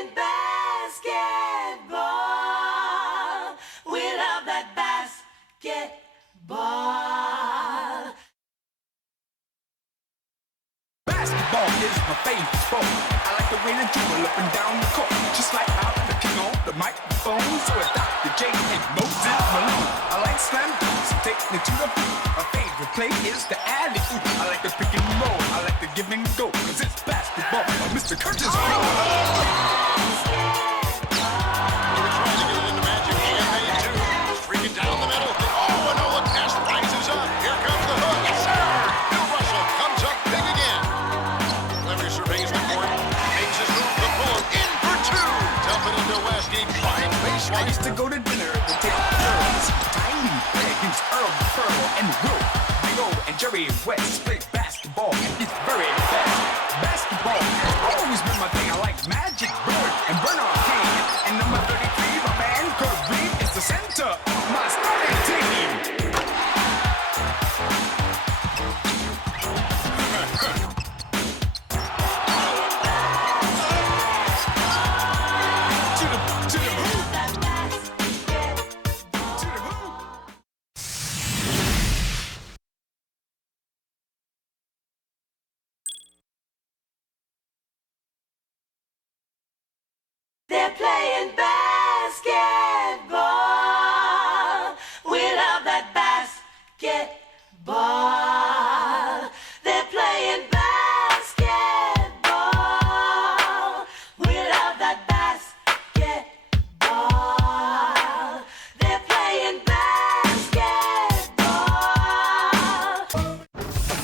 playing basketball. We love that basketball. Basketball is my favorite sport. I like the way they dribble up and down the court, just like how the king on the microphone. So it's Dr. J and Moses Malone. I like slam dunks, take me to the hoop. My favorite play is the alley-oop. I like the pick and roll, I like the give and go, 'cause it's basketball. Mr. Curtis Trying to get it into Magic, and they do. Streaking down the middle. Oh, and the pass rises up. Here comes the hook. Yes, sir. Bill Russell comes up big again. Larry surveys the court. Makes his move to pull in for two. Dump it into Westgate. Fine baseline. I used to go to dinner to take girls. Tiny Pickens, Earl Pearl, and Will. Big O and Jerry West play basketball, and it's very fast. Basketball has always been my thing. I like Magic, Bird, and Bernard King. And number 33, my man, Kurt Reed, is the center of my starting team. To the hoop. They're playing basketball. We love that basketball. They're playing basketball. We love that basketball. They're playing basketball.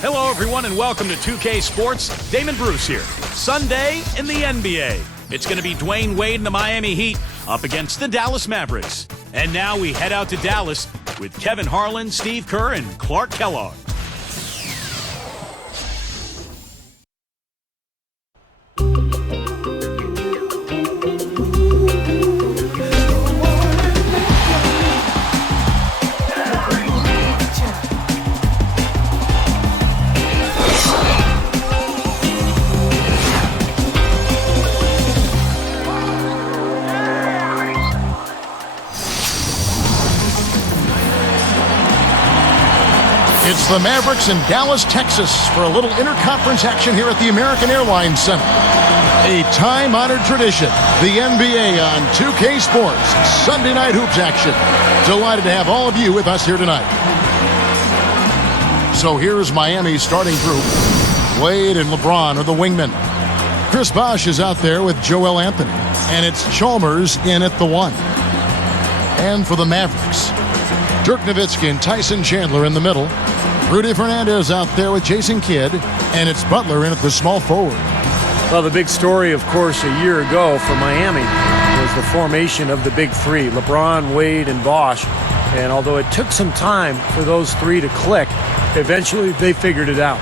Hello, everyone, and welcome to 2K Sports. Damon Bruce here. Sunday in the NBA. It's going to be Dwayne Wade and the Miami Heat up against the Dallas Mavericks. And now we head out to Dallas with Kevin Harlan, Steve Kerr, and Clark Kellogg. It's the Mavericks in Dallas, Texas for a little interconference action here at the American Airlines Center. A time-honored tradition, the NBA on 2K Sports, Sunday night hoops action. Delighted to have all of you with us here tonight. So here's Miami's starting group. Wade and LeBron are the wingmen. Chris Bosh is out there with Joel Anthony, and it's Chalmers in at the one. And for the Mavericks, Dirk Nowitzki and Tyson Chandler in the middle. Rudy Fernandez out there with Jason Kidd, and it's Butler in at the small forward. Well, the big story, of course, a year ago for Miami was the formation of the big three, LeBron, Wade, and Bosh. And although it took some time for those three to click, eventually they figured it out.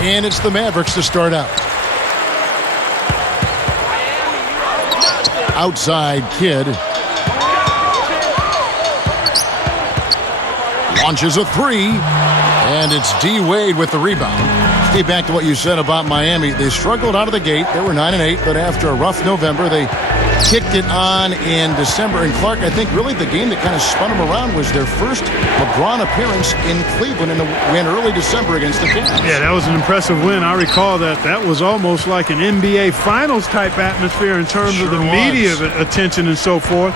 And it's the Mavericks to start out. Outside Kidd. Launches a three. And it's D. Wade with the rebound. Steve, back to what you said about Miami. They struggled out of the gate. They were 9-8, but after a rough November, they kicked it on in December. And Clark, I think really the game that kind of spun them around was their first LeBron appearance in Cleveland in the win early December against the Cavs. Yeah, that was an impressive win. I recall that. That was almost like an NBA Finals type atmosphere in terms of the media attention and so forth.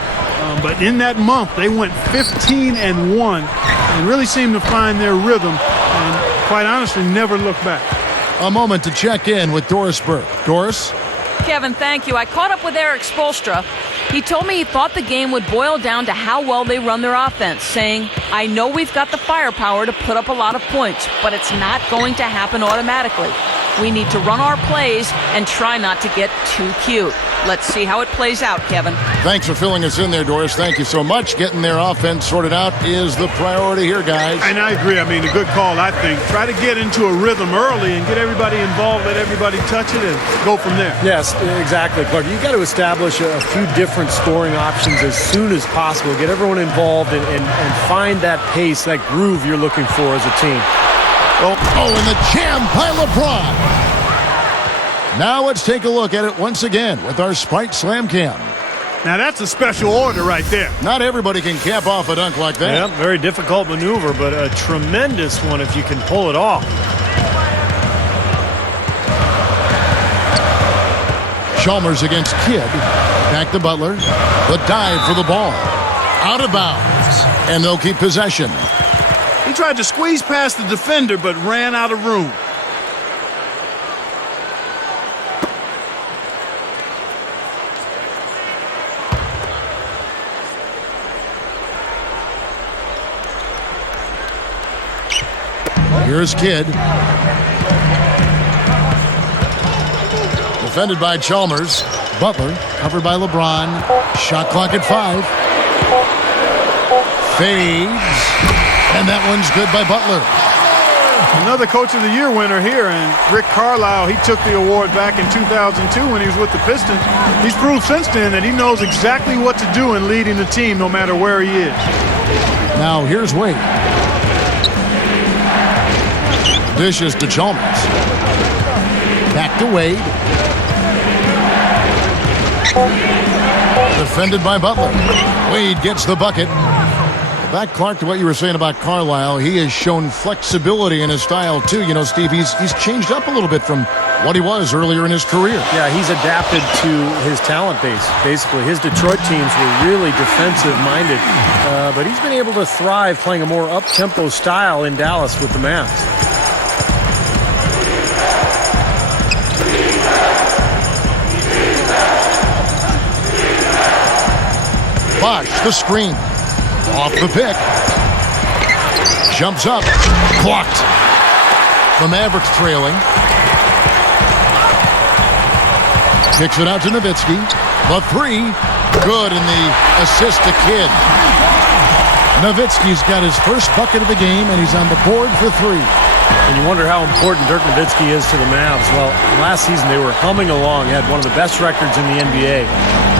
But in that month, they went 15-1 and really seemed to find their rhythm and, quite honestly, never looked back. A moment to check in with Doris Burke. Doris? Kevin, thank you. I caught up with Eric Spoelstra. He told me he thought the game would boil down to how well they run their offense, saying, I know we've got the firepower to put up a lot of points, but it's not going to happen automatically. We need to run our plays and try not to get too cute. Let's see how it plays out, Kevin. Thanks for filling us in there, Doris. Thank you so much. Getting their offense sorted out is the priority here, guys. And I agree. I mean, a good call, I think. Try to get into a rhythm early and get everybody involved, let everybody touch it, and go from there. Yes, exactly, Clark. You've got to establish a few different scoring options as soon as possible. Get everyone involved and find that pace, that groove you're looking for as a team. Oh, and the jam by LeBron. Now let's take a look at it once again with our Sprite Slam Cam. Now that's a special order right there. Not everybody can cap off a dunk like that. Yeah, very difficult maneuver, but a tremendous one if you can pull it off. Chalmers against Kidd. Back to Butler. The dive for the ball. Out of bounds. And they'll keep possession. He tried to squeeze past the defender, but ran out of room. Here's Kidd. Defended by Chalmers. Butler covered by LeBron. Shot clock at 5. Fades. And that one's good by Butler. Another Coach of the Year winner here, and Rick Carlisle, he took the award back in 2002 when he was with the Pistons. He's proved since then that he knows exactly what to do in leading the team no matter where he is. Now here's Wade. Dishes to Chalmers. Back to Wade. Defended by Butler. Wade gets the bucket. Back, Clark, to what you were saying about Carlisle. He has shown flexibility in his style, too. You know, Steve, he's changed up a little bit from what he was earlier in his career. Yeah, he's adapted to his talent base, basically. His Detroit teams were really defensive-minded, but he's been able to thrive playing a more up-tempo style in Dallas with the Mavs. Bosh, the screen. Off the pick. Jumps up. Blocked. The Mavericks trailing. Kicks it out to Nowitzki. The 3. Good, and the assist to Kidd. Nowitzki's got his first bucket of the game, and he's on the board for 3. And you wonder how important Dirk Nowitzki is to the Mavs. Well, last season they were humming along, had one of the best records in the NBA.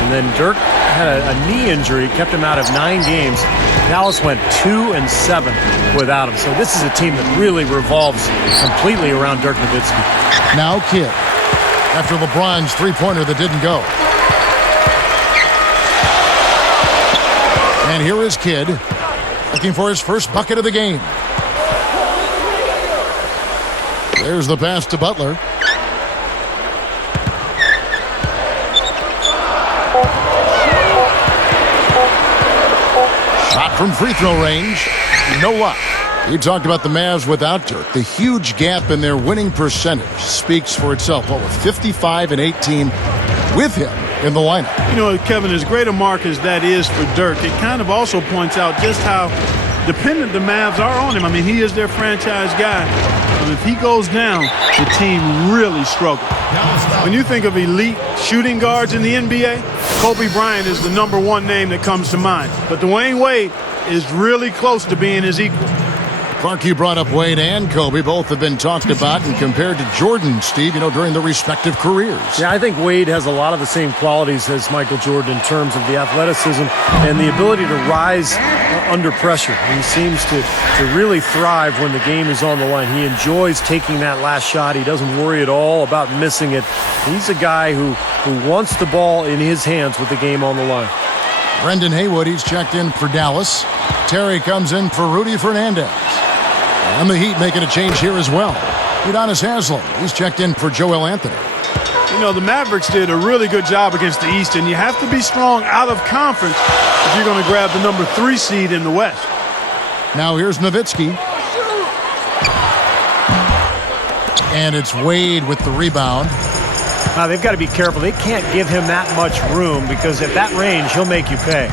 And then Dirk had a knee injury, kept him out of 9 games. Dallas went 2-7 without him. So this is a team that really revolves completely around Dirk Nowitzki. Now Kidd. After LeBron's three-pointer that didn't go. And here is Kidd, looking for his first bucket of the game. There's the pass to Butler. Shot from free throw range. No luck. You talked about the Mavs without Dirk. The huge gap in their winning percentage speaks for itself. What, with 55 and 18 with him in the lineup? You know, Kevin, as great a mark as that is for Dirk, it kind of also points out just how dependent the Mavs are on him. I mean, he is their franchise guy. And if he goes down, the team really struggles. When you think of elite shooting guards in the NBA, Kobe Bryant is the #1 name that comes to mind. But Dwayne Wade is really close to being his equal. Clark, you brought up Wade and Kobe. Both have been talked about and compared to Jordan, Steve, you know, during their respective careers. Yeah, I think Wade has a lot of the same qualities as Michael Jordan in terms of the athleticism and the ability to rise under pressure. He seems to really thrive when the game is on the line. He enjoys taking that last shot. He doesn't worry at all about missing it. He's a guy who wants the ball in his hands with the game on the line. Brendan Haywood, he's checked in for Dallas. Terry comes in for Rudy Fernandez. And the Heat making a change here as well. Udonis Haslem, he's checked in for Joel Anthony. You know, the Mavericks did a really good job against the East, and you have to be strong out of conference if you're going to grab the #3 seed in the West. Now here's Nowitzki. And it's Wade with the rebound. Now they've got to be careful. They can't give him that much room because at that range, he'll make you pay.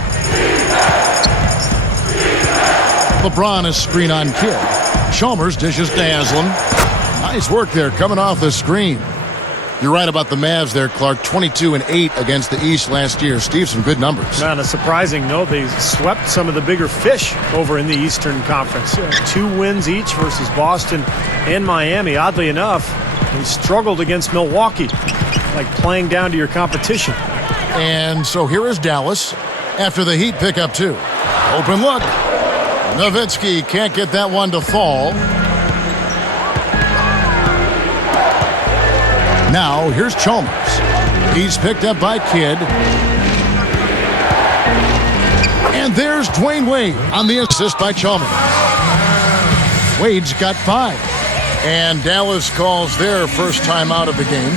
LeBron is screen on Kidd. Chalmers dishes to Haslem. Nice work there coming off the screen. You're right about the Mavs there, Clark. 22-8 against the East last year. Steve, some good numbers. On a surprising note, they swept some of the bigger fish over in the Eastern Conference. 2 wins each versus Boston and Miami. Oddly enough, they struggled against Milwaukee, like playing down to your competition. And so here is Dallas after the Heat pick up 2. Open look. Nowitzki can't get that one to fall. Now, here's Chalmers. He's picked up by Kidd. And there's Dwayne Wade on the assist by Chalmers. Wade's got 5. And Dallas calls their first time out of the game.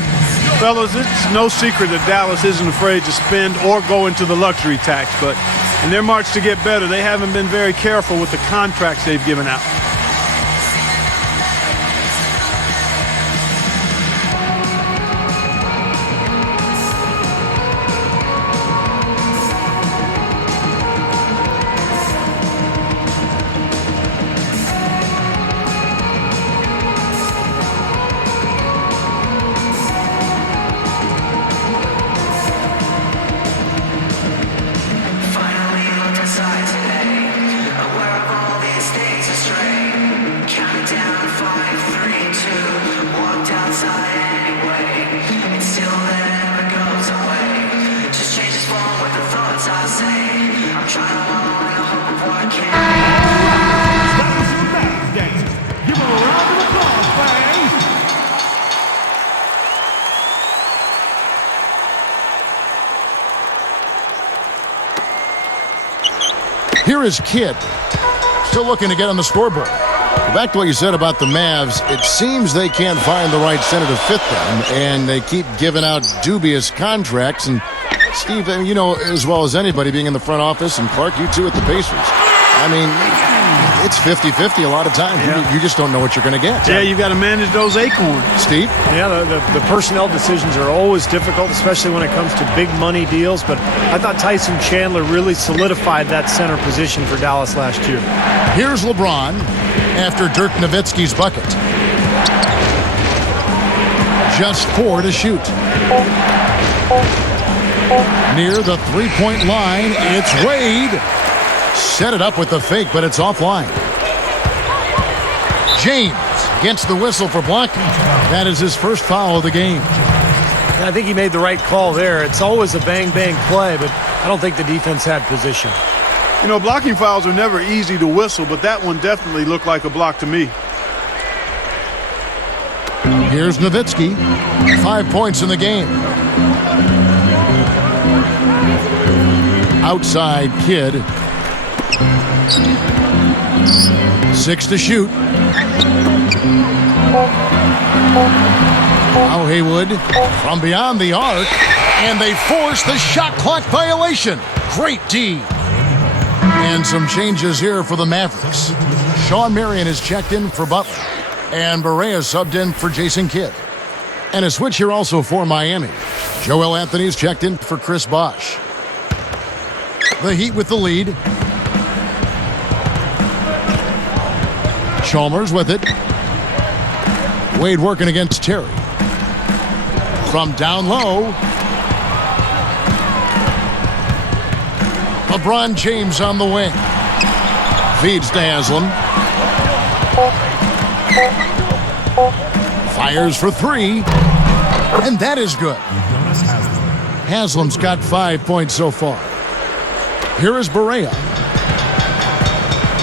Fellas, it's no secret that Dallas isn't afraid to spend or go into the luxury tax, but in their march to get better, they haven't been very careful with the contracts they've given out. Here is Kidd, still looking to get on the scoreboard. Back to what you said about the Mavs, it seems they can't find the right center to fit them, and they keep giving out dubious contracts. And Steve, you know as well as anybody being in the front office, and Clark, you too at the Pacers. I mean, it's 50-50 a lot of times. Yeah. You just don't know what you're going to get. Yeah, you've got to manage those acorns. Steve? Yeah, the personnel decisions are always difficult, especially when it comes to big money deals. But I thought Tyson Chandler really solidified that center position for Dallas last year. Here's LeBron after Dirk Nowitzki's bucket. Just 4 to shoot. Near the three-point line, it's Wade. Set it up with the fake, but it's offline. James gets the whistle for blocking. That is his first foul of the game. I think he made the right call there. It's always a bang-bang play, but I don't think the defense had position. You know, blocking fouls are never easy to whistle, but that one definitely looked like a block to me. Here's Nowitzki. 5 points in the game. Outside Kidd. 6 to shoot. Now Haywood from beyond the arc, and they force the shot clock violation. Great D. And some changes here for the Mavericks. Sean Marion is checked in for Butler, and Barea subbed in for Jason Kidd. And a switch here also for Miami. Joel Anthony's checked in for Chris Bosh. The Heat with the lead. Chalmers with it. Wade working against Terry. From down low. LeBron James on the wing. Feeds to Haslam. Fires for 3. And that is good. Haslam's got 5 points so far. Here is Barea.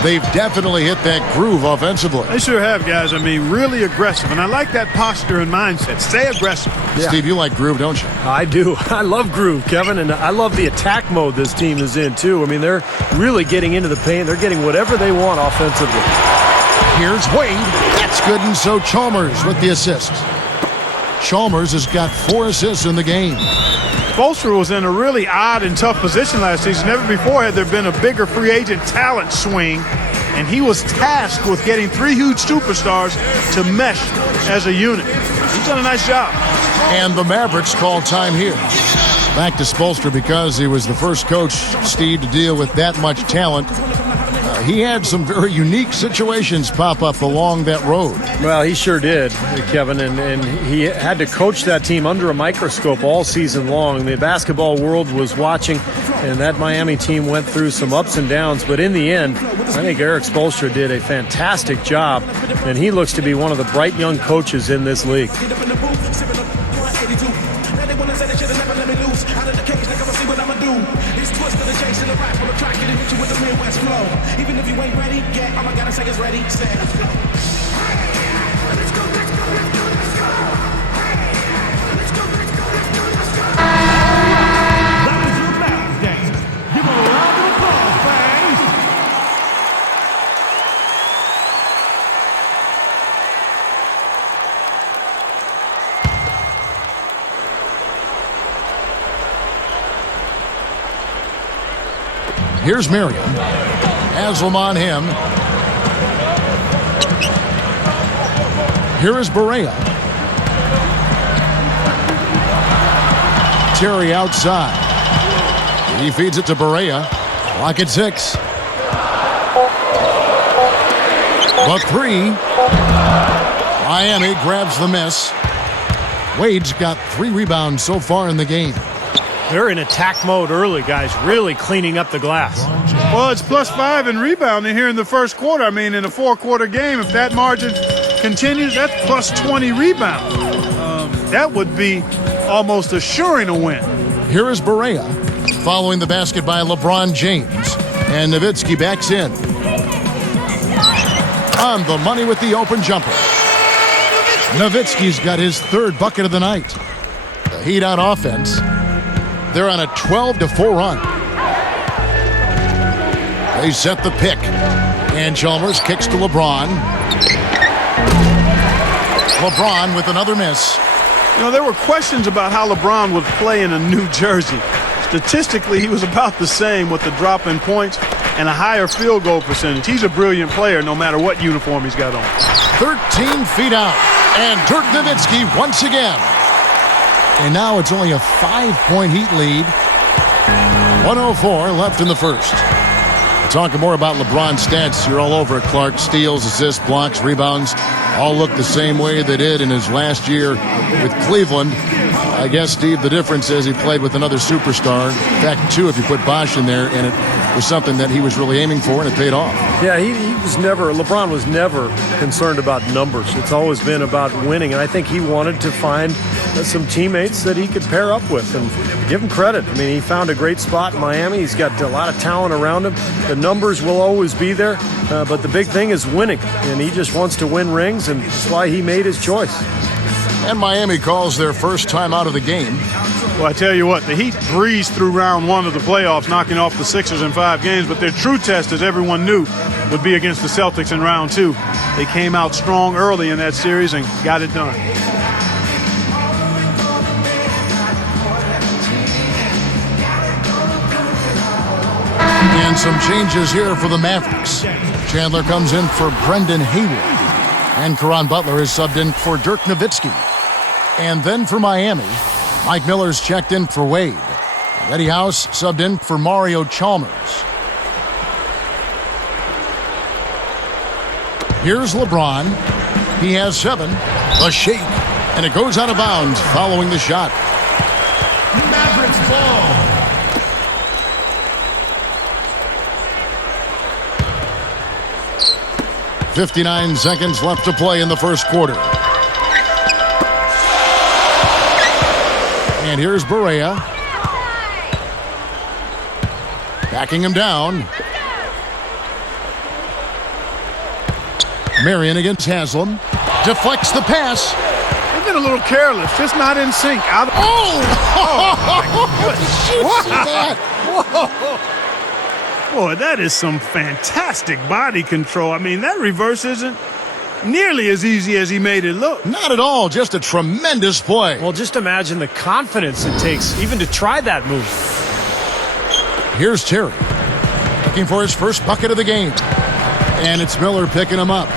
They've definitely hit that groove offensively. They sure have, guys. I mean, really aggressive. And I like that posture and mindset. Stay aggressive. Yeah. Steve, you like groove, don't you? I do. I love groove, Kevin, and I love the attack mode this team is in, too. I mean, they're really getting into the paint. They're getting whatever they want offensively. Here's Wade. That's good, and so Chalmers with the assist. Chalmers has got 4 assists in the game. Bolster was in a really odd and tough position last season. Never before had there been a bigger free agent talent swing, and he was tasked with getting 3 huge superstars to mesh as a unit. He's done a nice job. And the Mavericks call time here. Back to Spoelstra because he was the first coach, Steve, to deal with that much talent He had some very unique situations pop up along that road. Well, he sure did, Kevin, and he had to coach that team under a microscope all season long. The basketball world was watching, and that Miami team went through some ups and downs. But in the end, I think Eric Spoelstra did a fantastic job, and he looks to be one of the bright young coaches in this league. Even if you ain't ready, yeah, all I gotta say is ready, set. Let's go, let's go, let's go, let's go, let's go. Let's go, let's go, let's go, let's go. That was your Mavs game. Give them a round of applause, fans. Here's Miriam. Haslam on him. Here is Barea. Terry outside. He feeds it to Barea. Clock at 6. But 3. Miami grabs the miss. Wade's got 3 rebounds so far in the game. They're in attack mode early, guys, really cleaning up the glass. Well, it's +5 in rebounding here in the first quarter. I mean, in a 4-quarter game, if that margin continues, that's +20 rebounds. That would be almost assuring a win. Here is Barea, following the basket by LeBron James. And Nowitzki backs in. On the money with the open jumper. Nowitzki's got his 3rd bucket of the night. The Heat on offense. They're on a 12-4 run. They set the pick. And Chalmers kicks to LeBron. LeBron with another miss. You know, there were questions about how LeBron would play in a new jersey. Statistically, he was about the same with the drop in points and a higher field goal percentage. He's a brilliant player no matter what uniform he's got on. 13 feet out. And Dirk Nowitzki once again. And now it's only a 5-point Heat lead. 1:04 left in the first. Talking more about LeBron's stats, you're all over it, Clark. Steals, assists, blocks, rebounds, all look the same way they did in his last year with Cleveland. I guess, Steve, the difference is he played with another superstar. In fact, 2 if you put Bosh in there, and it was something that he was really aiming for, and it paid off. Yeah, LeBron was never concerned about numbers. It's always been about winning, and I think he wanted to find some teammates that he could pair up with, and give him credit. I mean, he found a great spot in Miami. He's got a lot of talent around him. The numbers will always be there, but the big thing is winning, and he just wants to win rings, and that's why he made his choice. And Miami calls their first time out of the game. Well, I tell you what, the Heat breezed through round 1 of the playoffs, knocking off the Sixers in 5 games, but their true test, as everyone knew, would be against the Celtics in round 2. They came out strong early in that series and got it done. And some changes here for the Mavericks. Chandler comes in for Brendan Haywood. And Caron Butler is subbed in for Dirk Nowitzki. And then for Miami, Mike Miller's checked in for Wade. Eddie House subbed in for Mario Chalmers. Here's LeBron. He has 7. A shake. And it goes out of bounds following the shot. Mavericks ball. .59 seconds left to play in the first quarter. And here's Barea. Backing him down. Marion against Haslam. Deflects the pass. They've been a little careless, just not in sync. Oh! What? that? Boy, that is some fantastic body control. I mean, that reverse isn't nearly as easy as he made it look. Not at all. Just a tremendous play. Well, just imagine the confidence it takes even to try that move. Here's Terry. Looking for his first bucket of the game. And it's Miller picking him up.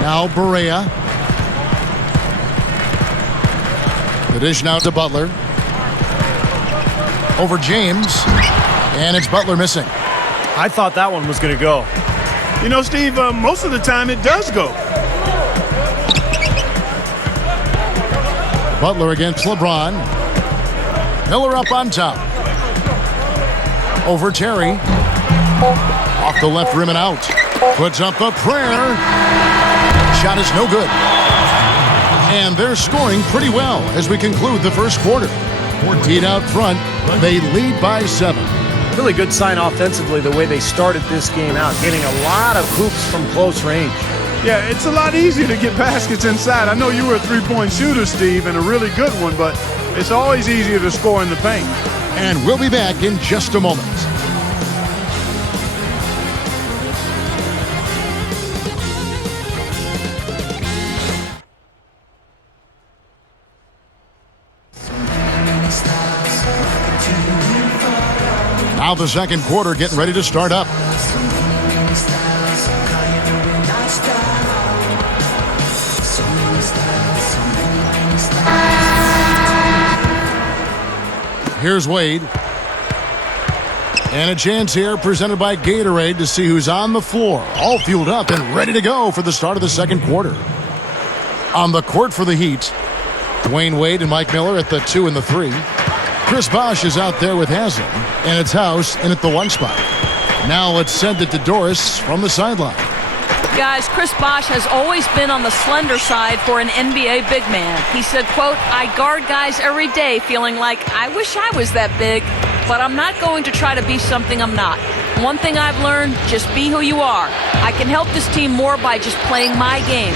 Now Barea. The dish now to Butler. Over James. And it's Butler missing. I thought that one was going to go. You know, Steve, most of the time it does go. Butler against LeBron. Miller up on top. Over Terry. Off the left rim and out. Puts up a prayer. Shot is no good. And they're scoring pretty well as we conclude the first quarter. 14 out front. They lead by 7. Really good sign offensively the way they started this game out, getting a lot of hoops from close range. Yeah, it's a lot easier to get baskets inside. I know you were a three-point shooter, Steve, and a really good one, but it's always easier to score in the paint. And we'll be back in just a moment. Now the second quarter getting ready to start up. Here's Wade. And a chance here presented by Gatorade to see who's on the floor. All fueled up and ready to go for the start of the second quarter. On the court for the Heat, Dwayne Wade and Mike Miller at the 2 and the 3. Chris Bosh is out there with Haslam, and it's House in at the 1 spot. Now let's send it to Doris from the sideline. Guys, Chris Bosh has always been on the slender side for an NBA big man. He said, quote, "I guard guys every day feeling like I wish I was that big, but I'm not going to try to be something I'm not. One thing I've learned, just be who you are. I can help this team more by just playing my game.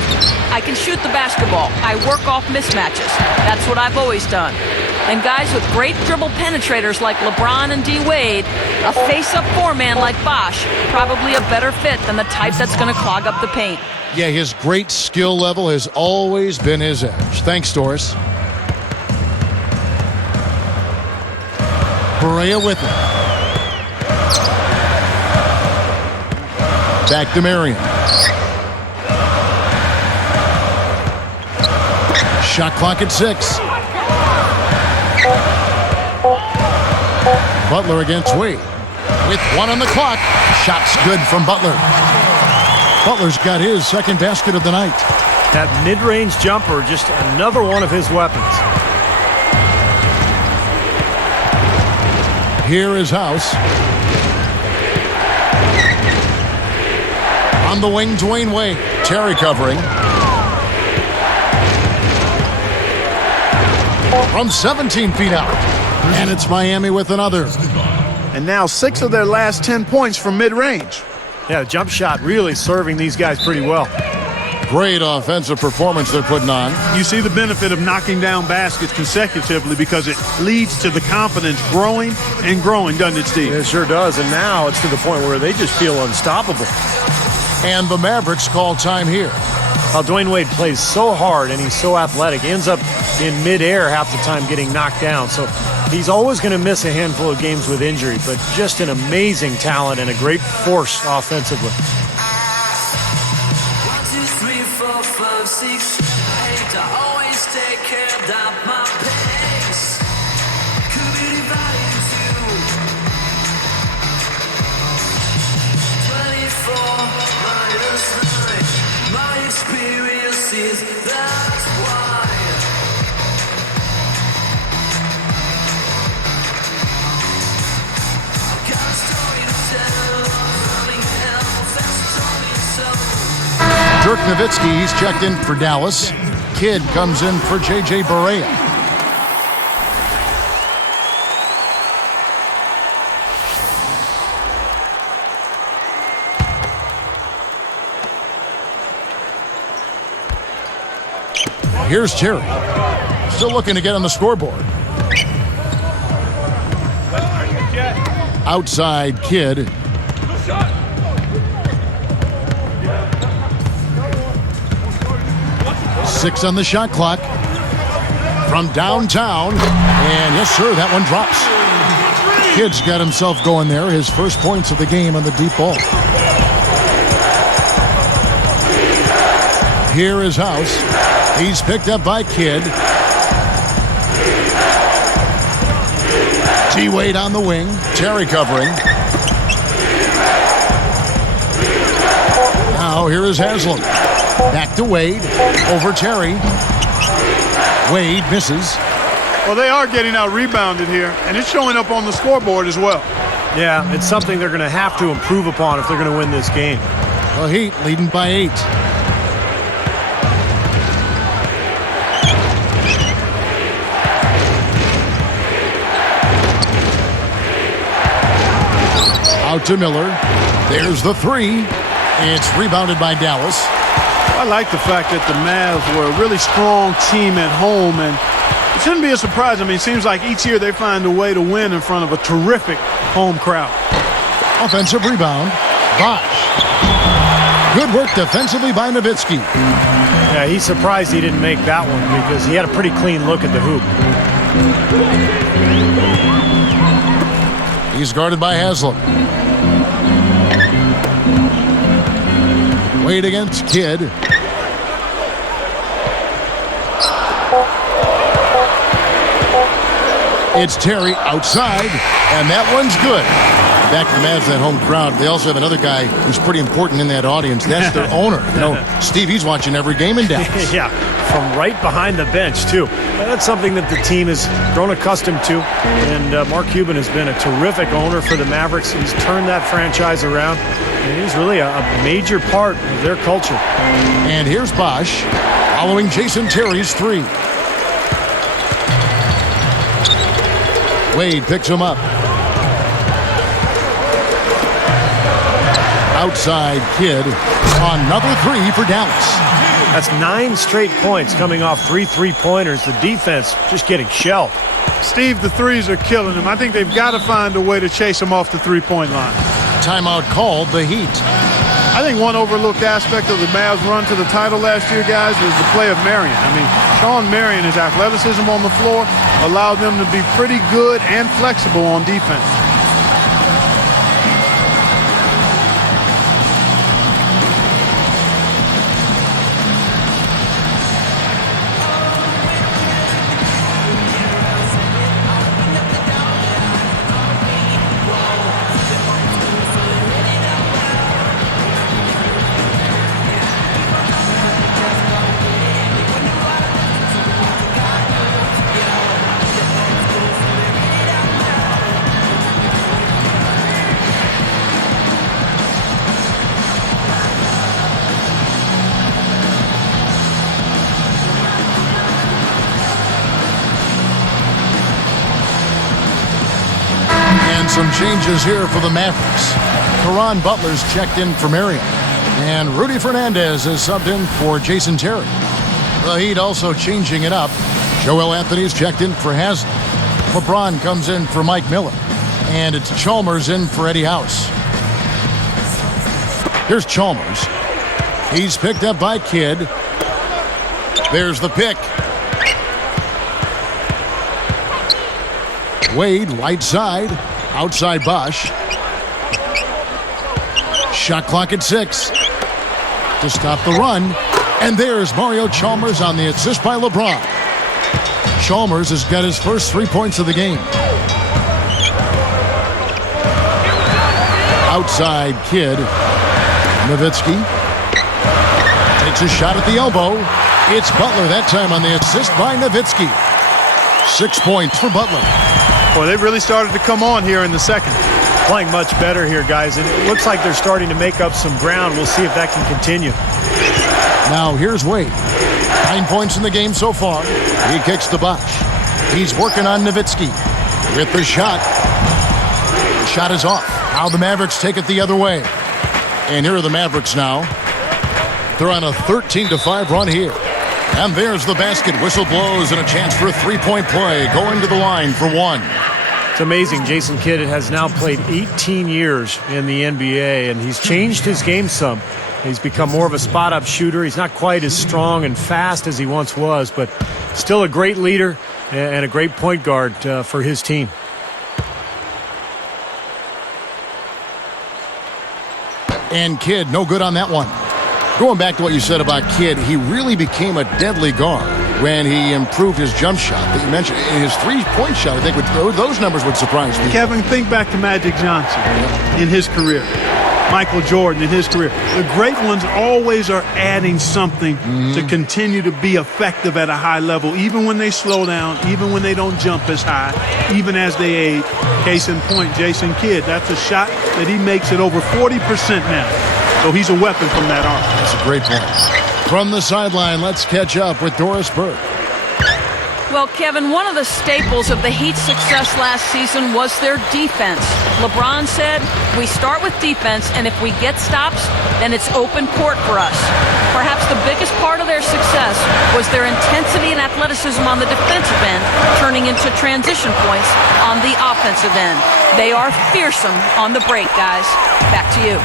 I can shoot the basketball. I work off mismatches. That's what I've always done." And guys with great dribble penetrators like LeBron and D. Wade, a face-up four-man like Bosh, probably a better fit than the type that's going to clog up the paint. Yeah, his great skill level has always been his edge. Thanks, Doris. Barea with it. Back to Marion. Shot clock at 6. Butler against Wade. With 1 on the clock. Shot's good from Butler. Butler's got his second basket of the night. That mid-range jumper, just another one of his weapons. Here is House. On the wing, Dwayne Wade. Terry covering. From 17 feet out. And it's Miami with another. And now 6 of their last 10 points from mid-range. Yeah, the jump shot really serving these guys pretty well. Great offensive performance they're putting on. You see the benefit of knocking down baskets consecutively because it leads to the confidence growing and growing, doesn't it, Steve? It sure does, and now it's to the point where they just feel unstoppable. And the Mavericks call time here. Well, Dwayne Wade plays so hard and he's so athletic. He ends up in midair half the time getting knocked down. So he's always going to miss a handful of games with injury, but just an amazing talent and a great force offensively. 1, 2, 3, 4, 5, 6, 8. I always take care of my pace. Could be divided into 24 minus 9. My experience is that's why. I've got a story to tell. Running hell, fast talking so. Dirk Nowitzki, he's checked in for Dallas. Kidd comes in for J.J. Barea. Here's Terry. Still looking to get on the scoreboard. Outside Kidd. Six on the shot clock. From downtown. And yes, sir, that one drops. Kidd's got himself going there. His first points of the game on the deep ball. Here is House. He's picked up by Kidd. T. Wade on the wing. Terry covering. Now here is Haslam. Back to Wade. Over Terry. Wade misses. Well, they are getting out rebounded here, and it's showing up on the scoreboard as well. Yeah, it's something they're going to have to improve upon if they're going to win this game. The Heat leading by 8. Out to Miller. There's the 3. It's rebounded by Dallas. I like the fact that the Mavs were a really strong team at home, and it shouldn't be a surprise. I mean, it seems like each year they find a way to win in front of a terrific home crowd. Offensive rebound. Bosh. Good work defensively by Nowitzki. Yeah, he's surprised he didn't make that one because he had a pretty clean look at the hoop. He's guarded by Haslam. Wade against Kidd. It's Terry outside, and that one's good. Back to the Mavs, that home crowd. They also have another guy who's pretty important in that audience. That's their owner. You know, Steve, he's watching every game in Dallas. Yeah, from right behind the bench, too. That's something that the team has grown accustomed to. And Mark Cuban has been a terrific owner for the Mavericks. He's turned that franchise around. And he's really a major part of their culture. And here's Bosh following Jason Terry's 3. Wade picks him up. Outside Kidd. Another 3 for Dallas. That's 9 straight points coming off 3 3-pointers. The defense just getting shelled. Steve, the threes are killing him. I think they've got to find a way to chase him off the three-point line. Timeout called, the Heat. I think one overlooked aspect of the Mavs' run to the title last year, guys, was the play of Marion. I mean, Sean Marion, his athleticism on the floor allowed them to be pretty good and flexible on defense. Some changes here for the Mavericks. Caron Butler's checked in for Marion. And Rudy Fernandez is subbed in for Jason Terry. The Heat also changing it up. Joel Anthony's checked in for Haslam. LeBron comes in for Mike Miller. And it's Chalmers in for Eddie House. Here's Chalmers. He's picked up by Kidd. There's the pick. Wade, right side. Outside Bosh. Shot clock at 6. To stop the run. And there's Mario Chalmers on the assist by LeBron. Chalmers has got his first 3 points of the game. Outside Kidd. Nowitzki. Takes a shot at the elbow. It's Butler that time on the assist by Nowitzki. 6 points for Butler. Boy, they've really started to come on here in the second. Playing much better here, guys, and it looks like they're starting to make up some ground. We'll see if that can continue. Now here's Wade. 9 points in the game so far. He kicks to Bosh. He's working on Nowitzki with the shot. The shot is off. Now the Mavericks take it the other way. And here are the Mavericks now. They're on a 13-5 run here. And there's the basket. Whistle blows and a chance for a three-point play. Going to the line for 1. It's amazing. Jason Kidd has now played 18 years in the NBA, and he's changed his game some. He's become more of a spot-up shooter. He's not quite as strong and fast as he once was, but still a great leader and a great point guard for his team. And Kidd, no good on that one. Going back to what you said about Kidd, he really became a deadly guard. when he improved his jump shot that you mentioned. His three-point shot, I think those numbers would surprise me. Kevin, think back to Magic Johnson in his career. Michael Jordan in his career. The great ones always are adding something to continue to be effective at a high level, even when they slow down, even when they don't jump as high, even as they age. Case in point, Jason Kidd. That's a shot that he makes at over 40% now. So he's a weapon from that arc. That's a great point. From the sideline, let's catch up with Doris Burke. Well, Kevin, one of the staples of the Heat's success last season was their defense. LeBron said, we start with defense, and if we get stops, then it's open court for us. Perhaps the biggest part of their success was their intensity and athleticism on the defensive end, turning into transition points on the offensive end. They are fearsome on the break, guys. Back to you.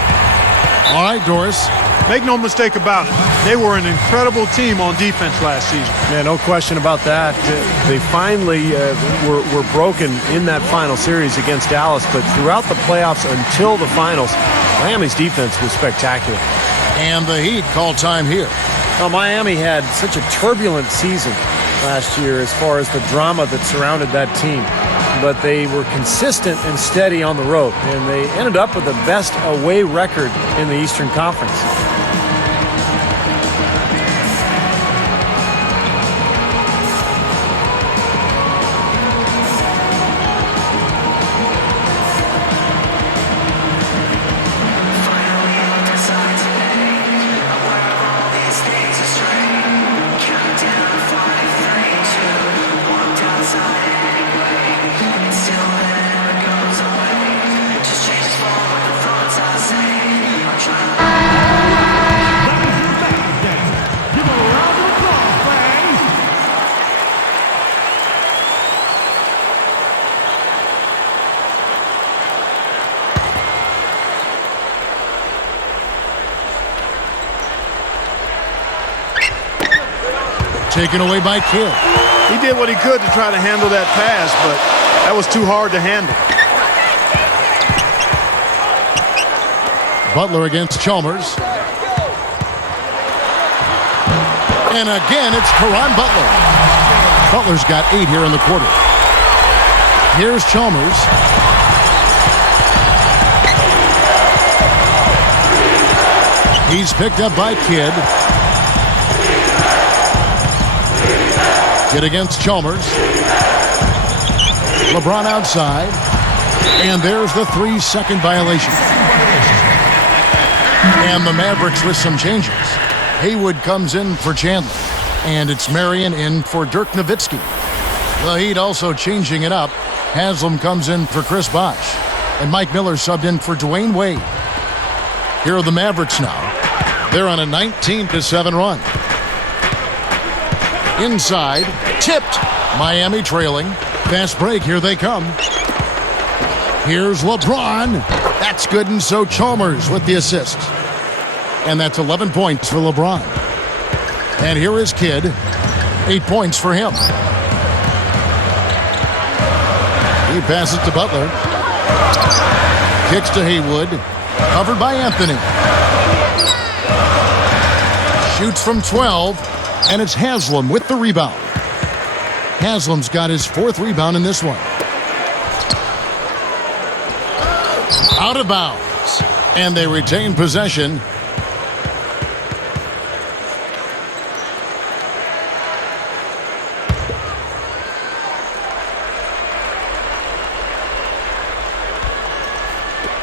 All right, Doris. Make no mistake about it. They were an incredible team on defense last season. Yeah, no question about that. They finally were broken in that final series against Dallas, but throughout the playoffs until the finals, Miami's defense was spectacular. And the Heat call time here. Now, Miami had such a turbulent season last year as far as the drama that surrounded that team. But they were consistent and steady on the road, and they ended up with the best away record in the Eastern Conference. Taken away by Kidd. He did what he could to try to handle that pass, but that was too hard to handle. Butler against Chalmers. And again, it's Caron Butler. Butler's got 8 here in the quarter. Here's Chalmers. He's picked up by Kidd. Kidd against Chalmers. LeBron outside. And there's the 3-second violation. And the Mavericks with some changes. Haywood comes in for Chandler. And it's Marion in for Dirk Nowitzki. The Heat also changing it up. Haslam comes in for Chris Bosh. And Mike Miller subbed in for Dwayne Wade. Here are the Mavericks now. They're on a 19-7 run. Inside, tipped. Miami trailing. Fast break, here they come. Here's LeBron. That's good, and so Chalmers with the assist. And that's 11 points for LeBron. And here is Kidd. 8 points for him. He passes to Butler. Kicks to Haywood. Covered by Anthony. Shoots from 12. And it's Haslam with the rebound. Haslam's got his 4th rebound in this one. Out of bounds. And they retain possession.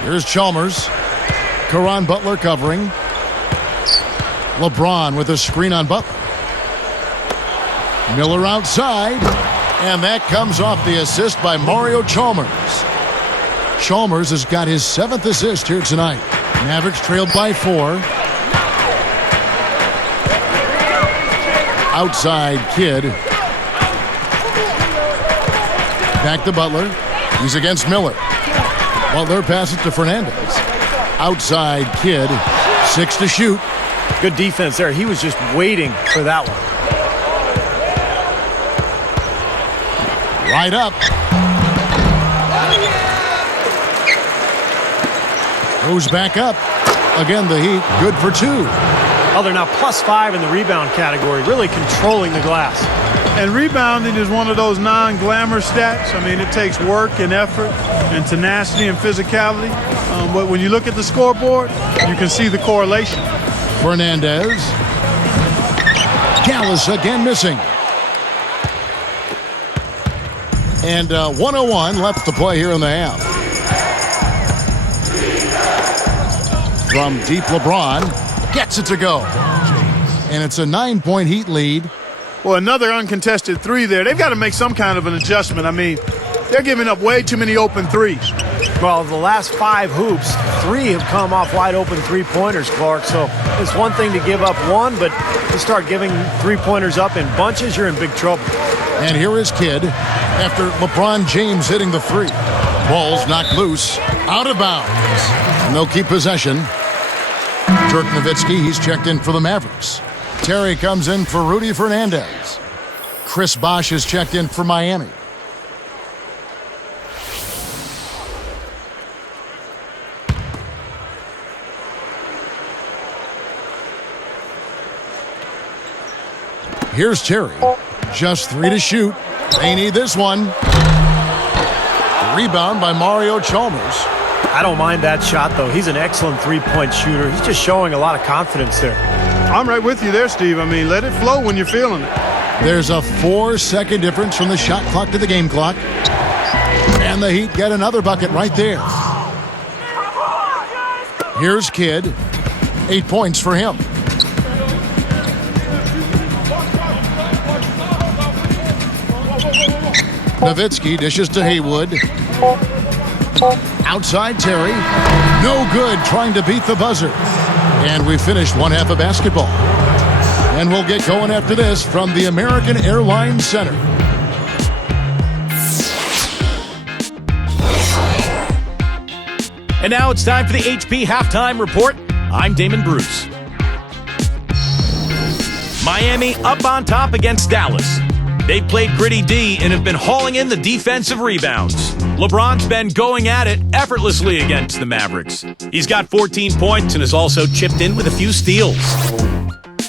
Here's Chalmers. Caron Butler covering. LeBron with a screen on Butler. Miller outside, and that comes off the assist by Mario Chalmers. Chalmers has got his 7th assist here tonight. Mavericks trailed by 4. Outside Kidd. Back to Butler. He's against Miller. Butler passes to Fernandez. Outside Kidd. 6 to shoot. Good defense there. He was just waiting for that one. Right up. Goes back up. Again, the Heat good for 2. Oh, they're now +5 in the rebound category, really controlling the glass. And rebounding is one of those non-glamour stats. I mean, it takes work and effort and tenacity and physicality. But when you look at the scoreboard, you can see the correlation. Fernandez. Dallas again missing. And 1:01 left to play here in the half. From deep, LeBron gets it to go. And it's a 9-point Heat lead. Well, another uncontested three there. They've got to make some kind of an adjustment. I mean, they're giving up way too many open threes. Well, the last 5 hoops, 3 have come off wide open three-pointers, Clark. So it's one thing to give up one, but to start giving three-pointers up in bunches, you're in big trouble. And here is Kidd after LeBron James hitting the three. Ball's knocked loose, out of bounds. And they'll keep possession. Dirk Nowitzki, he's checked in for the Mavericks. Terry comes in for Rudy Fernandez. Chris Bosh is checked in for Miami. Here's Terry. Just 3 to shoot. They need this one. Rebound by Mario Chalmers. I don't mind that shot, though. He's an excellent three-point shooter. He's just showing a lot of confidence there. I'm right with you there, Steve. I mean, let it flow when you're feeling it. There's a 4-second difference from the shot clock to the game clock. And the Heat get another bucket right there. Here's Kidd. 8 points for him. Nowitzki dishes to Haywood. Outside Terry. No good trying to beat the buzzer. And we finished one half of basketball. And we'll get going after this from the American Airlines Center. And now it's time for the HP Halftime Report. I'm Damon Bruce. Miami up on top against Dallas. They played gritty D and have been hauling in the defensive rebounds. LeBron's been going at it effortlessly against the Mavericks. He's got 14 points and has also chipped in with a few steals.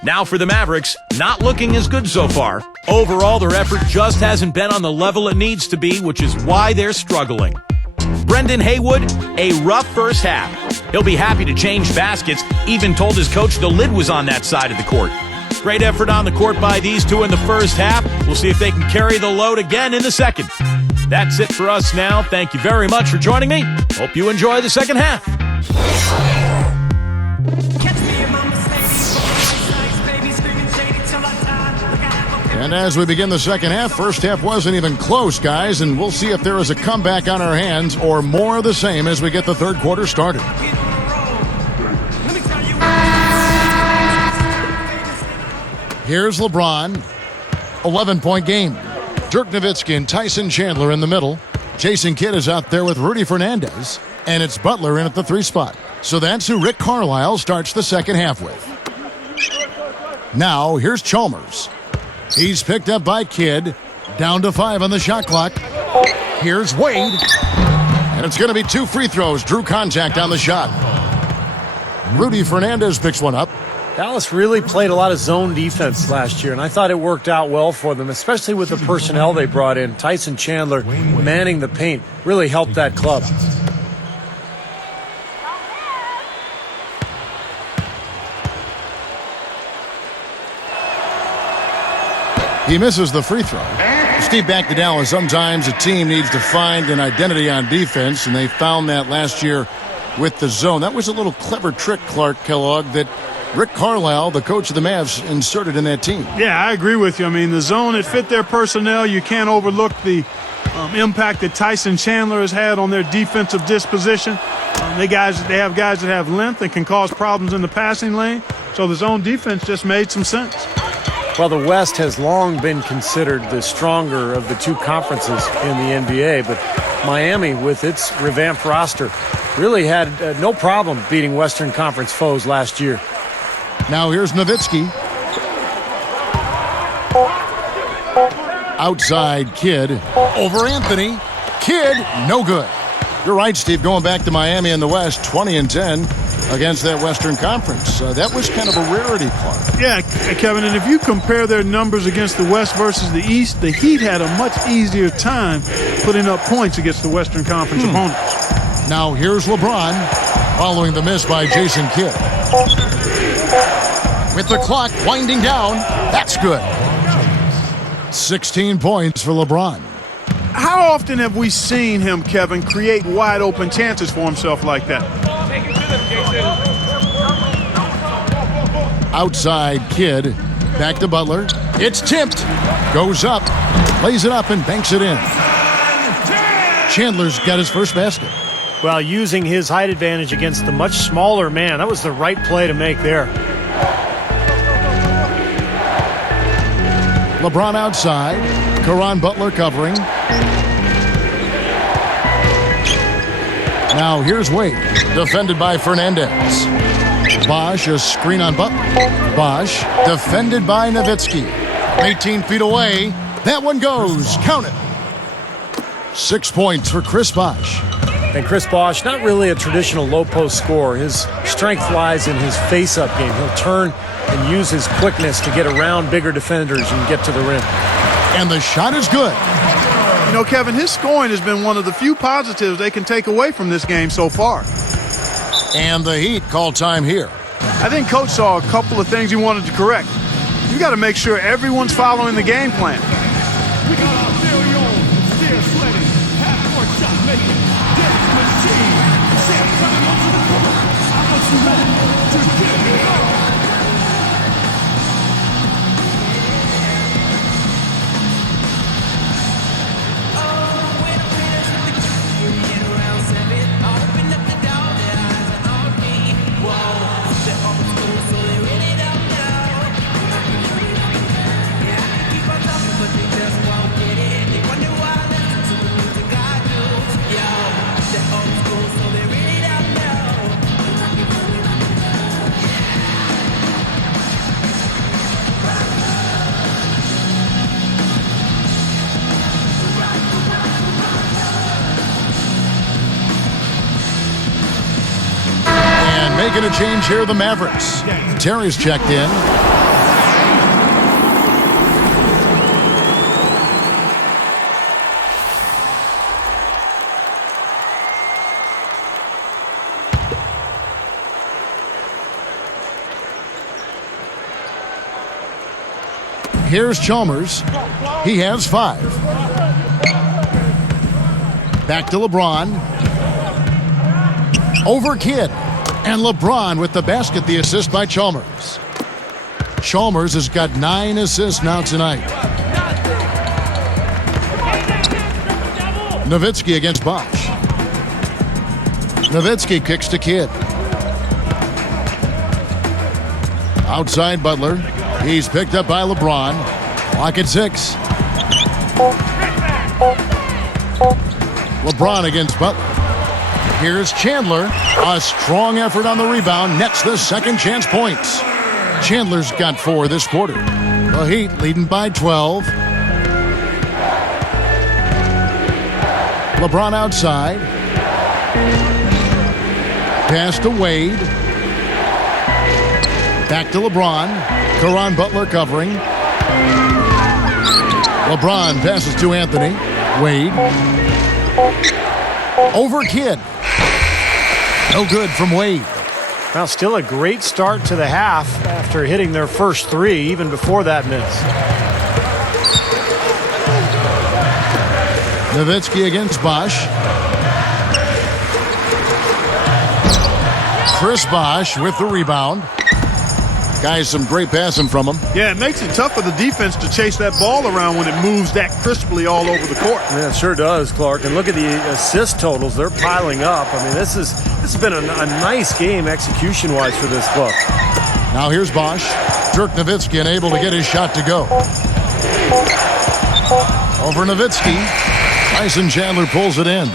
Now for the Mavericks, not looking as good so far. Overall, their effort just hasn't been on the level it needs to be, which is why they're struggling. Brendan Haywood, a rough first half. He'll be happy to change baskets, even told his coach the lid was on that side of the court. Great effort on the court by these two in the first half. We'll see if they can carry the load again in the second. That's it for us now. Thank you very much for joining me. Hope you enjoy the second half. And as we begin the second half, first half wasn't even close, guys, and we'll see if there is a comeback on our hands or more of the same as we get the third quarter started. Here's LeBron, 11-point game. Dirk Nowitzki and Tyson Chandler in the middle. Jason Kidd is out there with Rudy Fernandez, and it's Butler in at the 3 spot. So that's who Rick Carlisle starts the second half with. Now, here's Chalmers. He's picked up by Kidd. Down to 5 on the shot clock. Here's Wade. And it's going to be 2 free throws. Drew contact on the shot. Rudy Fernandez picks one up. Dallas really played a lot of zone defense last year, and I thought it worked out well for them, especially with the personnel they brought in. Tyson Chandler manning the paint really helped that club. He misses the free throw. Steve, back to Dallas. Sometimes a team needs to find an identity on defense, and they found that last year with the zone. That was a little clever trick, Clark Kellogg, that Rick Carlisle, the coach of the Mavs, inserted in that team. Yeah, I agree with you. I mean, the zone, it fit their personnel. You can't overlook the impact that Tyson Chandler has had on their defensive disposition. They have guys that have length and can cause problems in the passing lane. So the zone defense just made some sense. Well, the West has long been considered the stronger of the two conferences in the NBA, but Miami, with its revamped roster, really had no problem beating Western Conference foes last year. Now here's Nowitzki. Outside Kidd. Over Anthony. Kidd, no good. You're right, Steve. Going back to Miami in the West, 20-10. against that Western Conference. That was kind of a rarity, Clark. Yeah, Kevin, and if you compare their numbers against the West versus the East, the Heat had a much easier time putting up points against the Western Conference opponents. Now here's LeBron following the miss by Jason Kidd. With the clock winding down, that's good. 16 points for LeBron. How often have we seen him, Kevin, create wide open chances for himself like that? Outside Kidd, back to Butler. It's tipped, goes up, lays it up and banks it in. Chandler's got his first basket. Well, using his height advantage against the much smaller man, that was the right play to make there. LeBron outside, Caron Butler covering. Now here's Wade, defended by Fernandez. Bosch, a screen on Butler. Bosch, defended by Nowitzki. 18 feet away, that one goes, count it. 6 points for Chris Bosch. And Chris Bosch, not really a traditional low-post scorer. His strength lies in his face-up game. He'll turn and use his quickness to get around bigger defenders and get to the rim. And the shot is good. You know, Kevin, his scoring has been one of the few positives they can take away from this game so far. And the Heat call time here. I think Coach saw a couple of things he wanted to correct. You got to make sure everyone's following the game plan. We got our very own stair sledding, half-court shot making, dance machine. Sam coming onto the court. I want you ready to give it up. Making a change here, the Mavericks. Terry's checked in. Here's Chalmers. He has 5. Back to LeBron. Over Kidd. And LeBron with the basket, the assist by Chalmers. Chalmers has got 9 assists now tonight. Nowitzki against Bosch. Nowitzki kicks to Kidd. Outside Butler. He's picked up by LeBron. Clock at 6. LeBron against Butler. Here's Chandler. A strong effort on the rebound. Nets the second chance points. Chandler's got 4 this quarter. The Heat leading by 12. LeBron outside. Pass to Wade. Back to LeBron. Caron Butler covering. LeBron passes to Anthony. Wade. Over Kidd. No good from Wade. Well, still a great start to the half after hitting their first 3, even before that miss. Nowitzki against Bosch. Chris Bosch with the rebound. Guys, some great passing from him. Yeah, it makes it tough for the defense to chase that ball around when it moves that crisply all over the court. Yeah, it sure does, Clark. And look at the assist totals. They're piling up. I mean, this has been a nice game execution-wise for this club. Now here's Bosch. Dirk Nowitzki unable to get his shot to go. Over Nowitzki. Tyson Chandler pulls it in.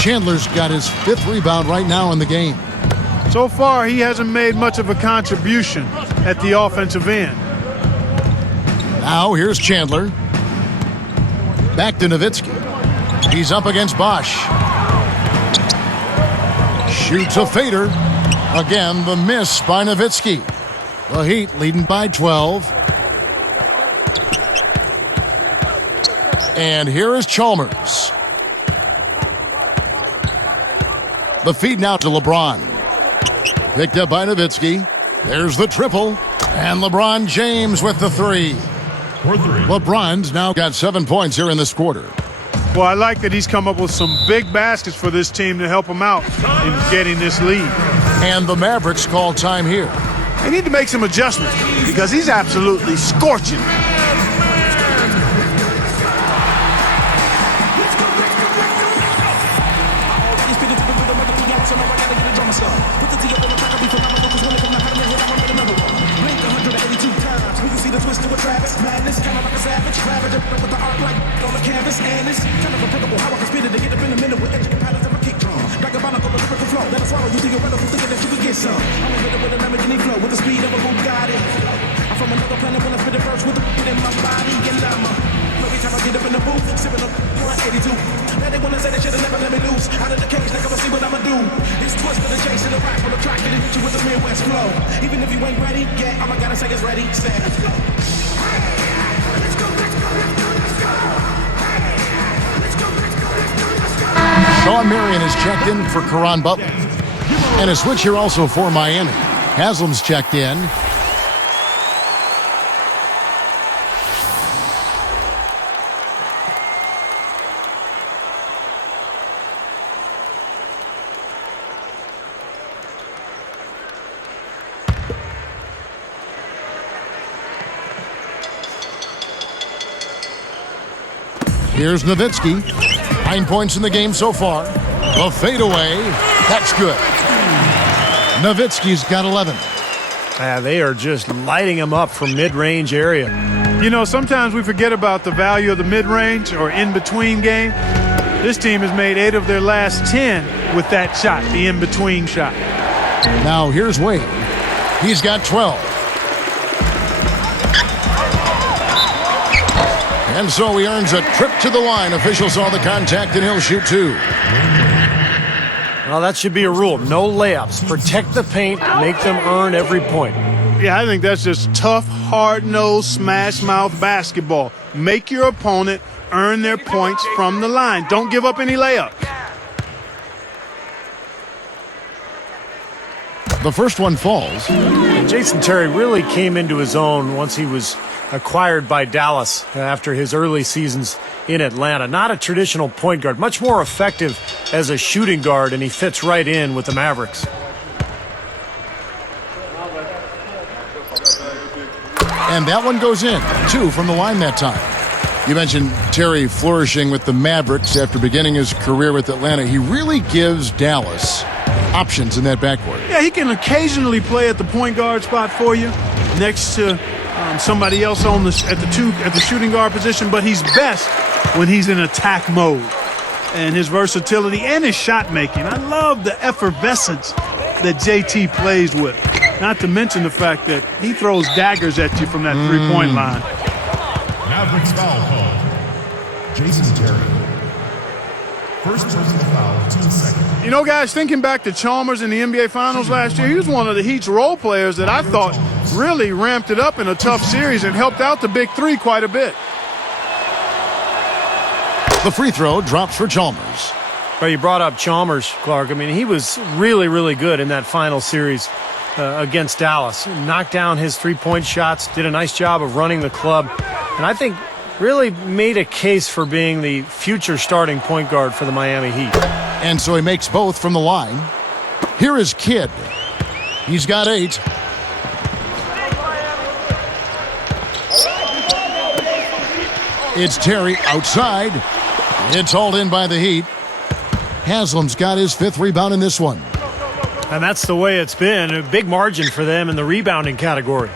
Chandler's got his 5th rebound right now in the game. So far, he hasn't made much of a contribution at the offensive end. Now here's Chandler. Back to Nowitzki. He's up against Bosch. Shoots a fader. Again, the miss by Nowitzki. The Heat leading by 12. And here is Chalmers. The feed now to LeBron. Picked up by Nowitzki. There's the triple. And LeBron James with the three. LeBron's now got 7 points here in this quarter. Well, I like that he's come up with some big baskets for this team to help him out in getting this lead. And the Mavericks call time here. They need to make some adjustments because he's absolutely scorching. Even if you ain't ready, yeah, all I gotta say is ready, set. Let's go. Let's go, let's go, let's go, let's go. Let's go, let's go, let's go, let's go. Sean Marion is checked in for Caron Butler. And a switch here also for Miami. Haslam's checked in. Here's Nowitzki. 9 points in the game so far. The fadeaway. That's good. Nowitzki's got 11. They are just lighting him up from mid-range area. You know, sometimes we forget about the value of the mid-range or in-between game. This team has made 8 of their last 10 with that shot, the in-between shot. Now here's Wade. He's got 12. And so he earns a trip to the line. Officials saw the contact, and he'll shoot 2. Well, that should be a rule. No layups. Protect the paint. Make them earn every point. Yeah, I think that's just tough, hard-nosed, smash-mouth basketball. Make your opponent earn their points from the line. Don't give up any layups. The first one falls. Jason Terry really came into his own once he was acquired by Dallas after his early seasons in Atlanta. Not a traditional point guard, much more effective as a shooting guard, and he fits right in with the Mavericks. And that one goes in. 2 from the line that time. You mentioned Terry flourishing with the Mavericks after beginning his career with Atlanta. He really gives Dallas options in that backcourt. Yeah, he can occasionally play at the point guard spot for you next to somebody else on the at the shooting guard position, but he's best when he's in attack mode. And his versatility and his shot making. I love the effervescence that JT plays with. Not to mention the fact that he throws daggers at you from that three-point line. Mavericks foul call. Jason Terry. First personal foul, 2 seconds. You know, guys, thinking back to Chalmers in the NBA Finals last year, he was one of the Heat's role players that I thought really ramped it up in a tough series and helped out the Big Three quite a bit. The free throw drops for Chalmers. Well, you brought up Chalmers, Clark. I mean, he was really, really good in that final series against Dallas. Knocked down his three-point shots, did a nice job of running the club, and I think really made a case for being the future starting point guard for the Miami Heat. And so he makes both from the line. Here is Kidd. He's got 8. It's Terry outside. It's hauled in by the Heat. Haslam's got his 5th rebound in this one. And that's the way it's been. A big margin for them in the rebounding category.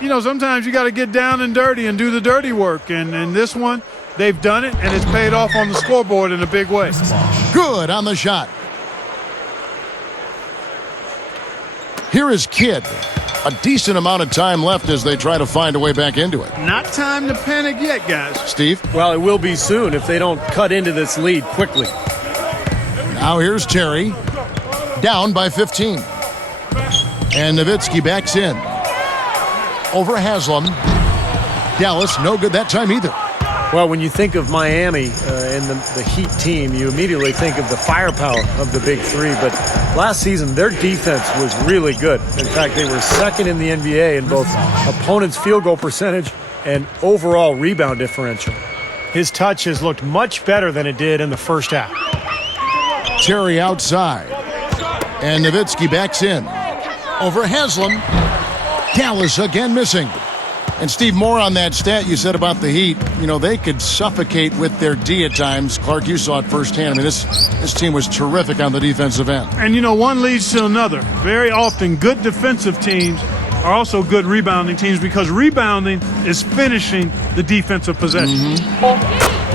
You know, sometimes you got to get down and dirty and do the dirty work. And in this one, they've done it, and it's paid off on the scoreboard in a big way. Good on the shot. Here is Kidd. A decent amount of time left as they try to find a way back into it. Not time to panic yet, guys. Steve? Well, it will be soon if they don't cut into this lead quickly. Now here's Terry. Down by 15. And Nowitzki backs in. Over Haslam. Dallas, no good that time either. Well, when you think of Miami and the Heat team, you immediately think of the firepower of the big three. But last season, their defense was really good. In fact, they were second in the NBA in both opponents' field goal percentage and overall rebound differential. His touch has looked much better than it did in the first half. Terry outside. And Nowitzki backs in. Over Haslam. Dallas again missing. And Steve, more on that stat you said about the Heat. You know, they could suffocate with their D at times. Clark, you saw it firsthand. I mean, this team was terrific on the defensive end. And, you know, one leads to another. Very often, good defensive teams are also good rebounding teams because rebounding is finishing the defensive possession.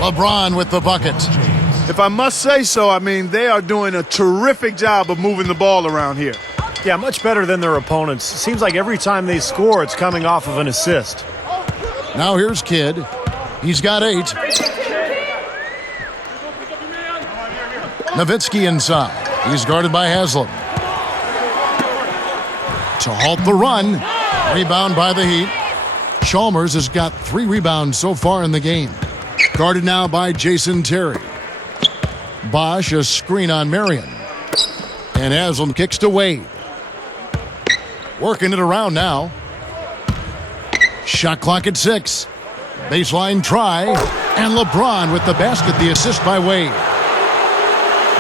LeBron with the bucket. If I must say so, I mean, they are doing a terrific job of moving the ball around here. Yeah, much better than their opponents. Seems like every time they score, it's coming off of an assist. Now here's Kidd. He's got 8. Nowitzki inside. He's guarded by Haslam. To halt the run. Rebound by the Heat. Chalmers has got 3 rebounds so far in the game. Guarded now by Jason Terry. Bosch, a screen on Marion. And Haslam kicks to Wade. Working it around now. Shot clock at 6. Baseline try. And LeBron with the basket, the assist by Wade.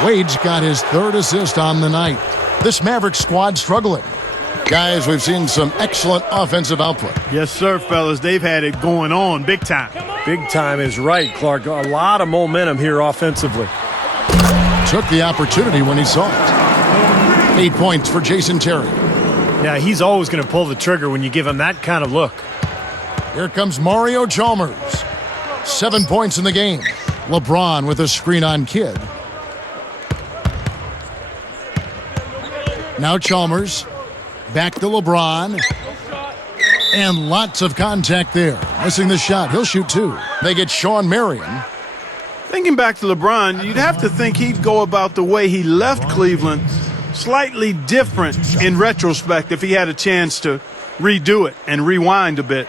Wade's got his 3rd assist on the night. This Mavericks squad struggling. Guys, we've seen some excellent offensive output. Yes, sir, fellas. They've had it going on big time. Big time is right, Clark. A lot of momentum here offensively. Took the opportunity when he saw it. 8 points for Jason Terry. Yeah, he's always going to pull the trigger when you give him that kind of look. Here comes Mario Chalmers. 7 points in the game. LeBron with a screen on Kidd. Now Chalmers. Back to LeBron. And lots of contact there. Missing the shot. He'll shoot 2. They get Sean Marion. Thinking back to LeBron, you'd have to think he'd go about the way he left Cleveland slightly different in retrospect if he had a chance to redo it and rewind a bit.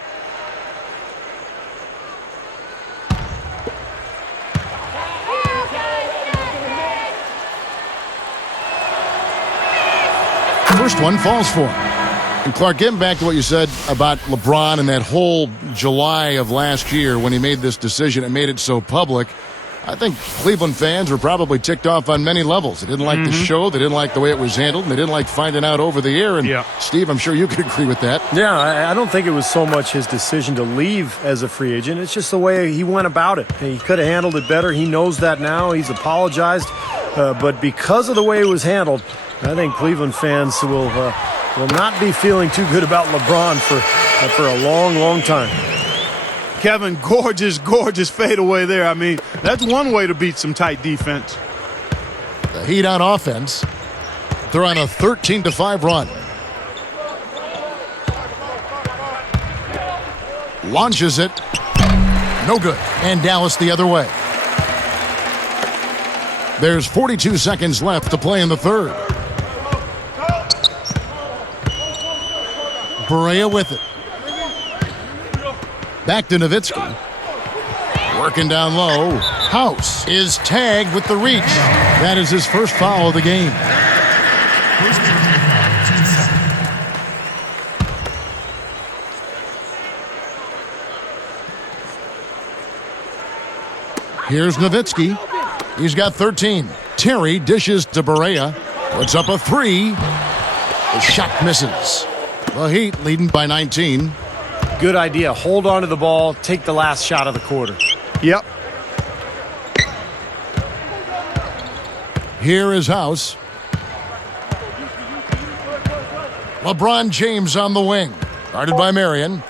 First one falls for him. And Clark, getting back to what you said about LeBron and that whole July of last year when he made this decision and made it so public, I think Cleveland fans were probably ticked off on many levels. They didn't like the show. They didn't like the way it was handled. And they didn't like finding out over the air. And Steve, I'm sure you could agree with that. Yeah, I don't think it was so much his decision to leave as a free agent. It's just the way he went about it. He could have handled it better. He knows that now. He's apologized. But because of the way it was handled, I think Cleveland fans will not be feeling too good about LeBron for a long, long time. Kevin, gorgeous fadeaway there. I mean, that's one way to beat some tight defense. The Heat on offense. They're on a 13-5 run. Launches it. No good. And Dallas the other way. There's 42 seconds left to play in the 3rd. Barea with it. Back to Nowitzki. Working down low. House is tagged with the reach. That is his first foul of the game. Here's Nowitzki. He's got 13. Terry dishes to Barea. Puts up a 3. The shot misses. The Heat leading by 19. Good idea. Hold on to the ball. Take the last shot of the quarter. Yep. Here is House. LeBron James on the wing. Guarded by Marion.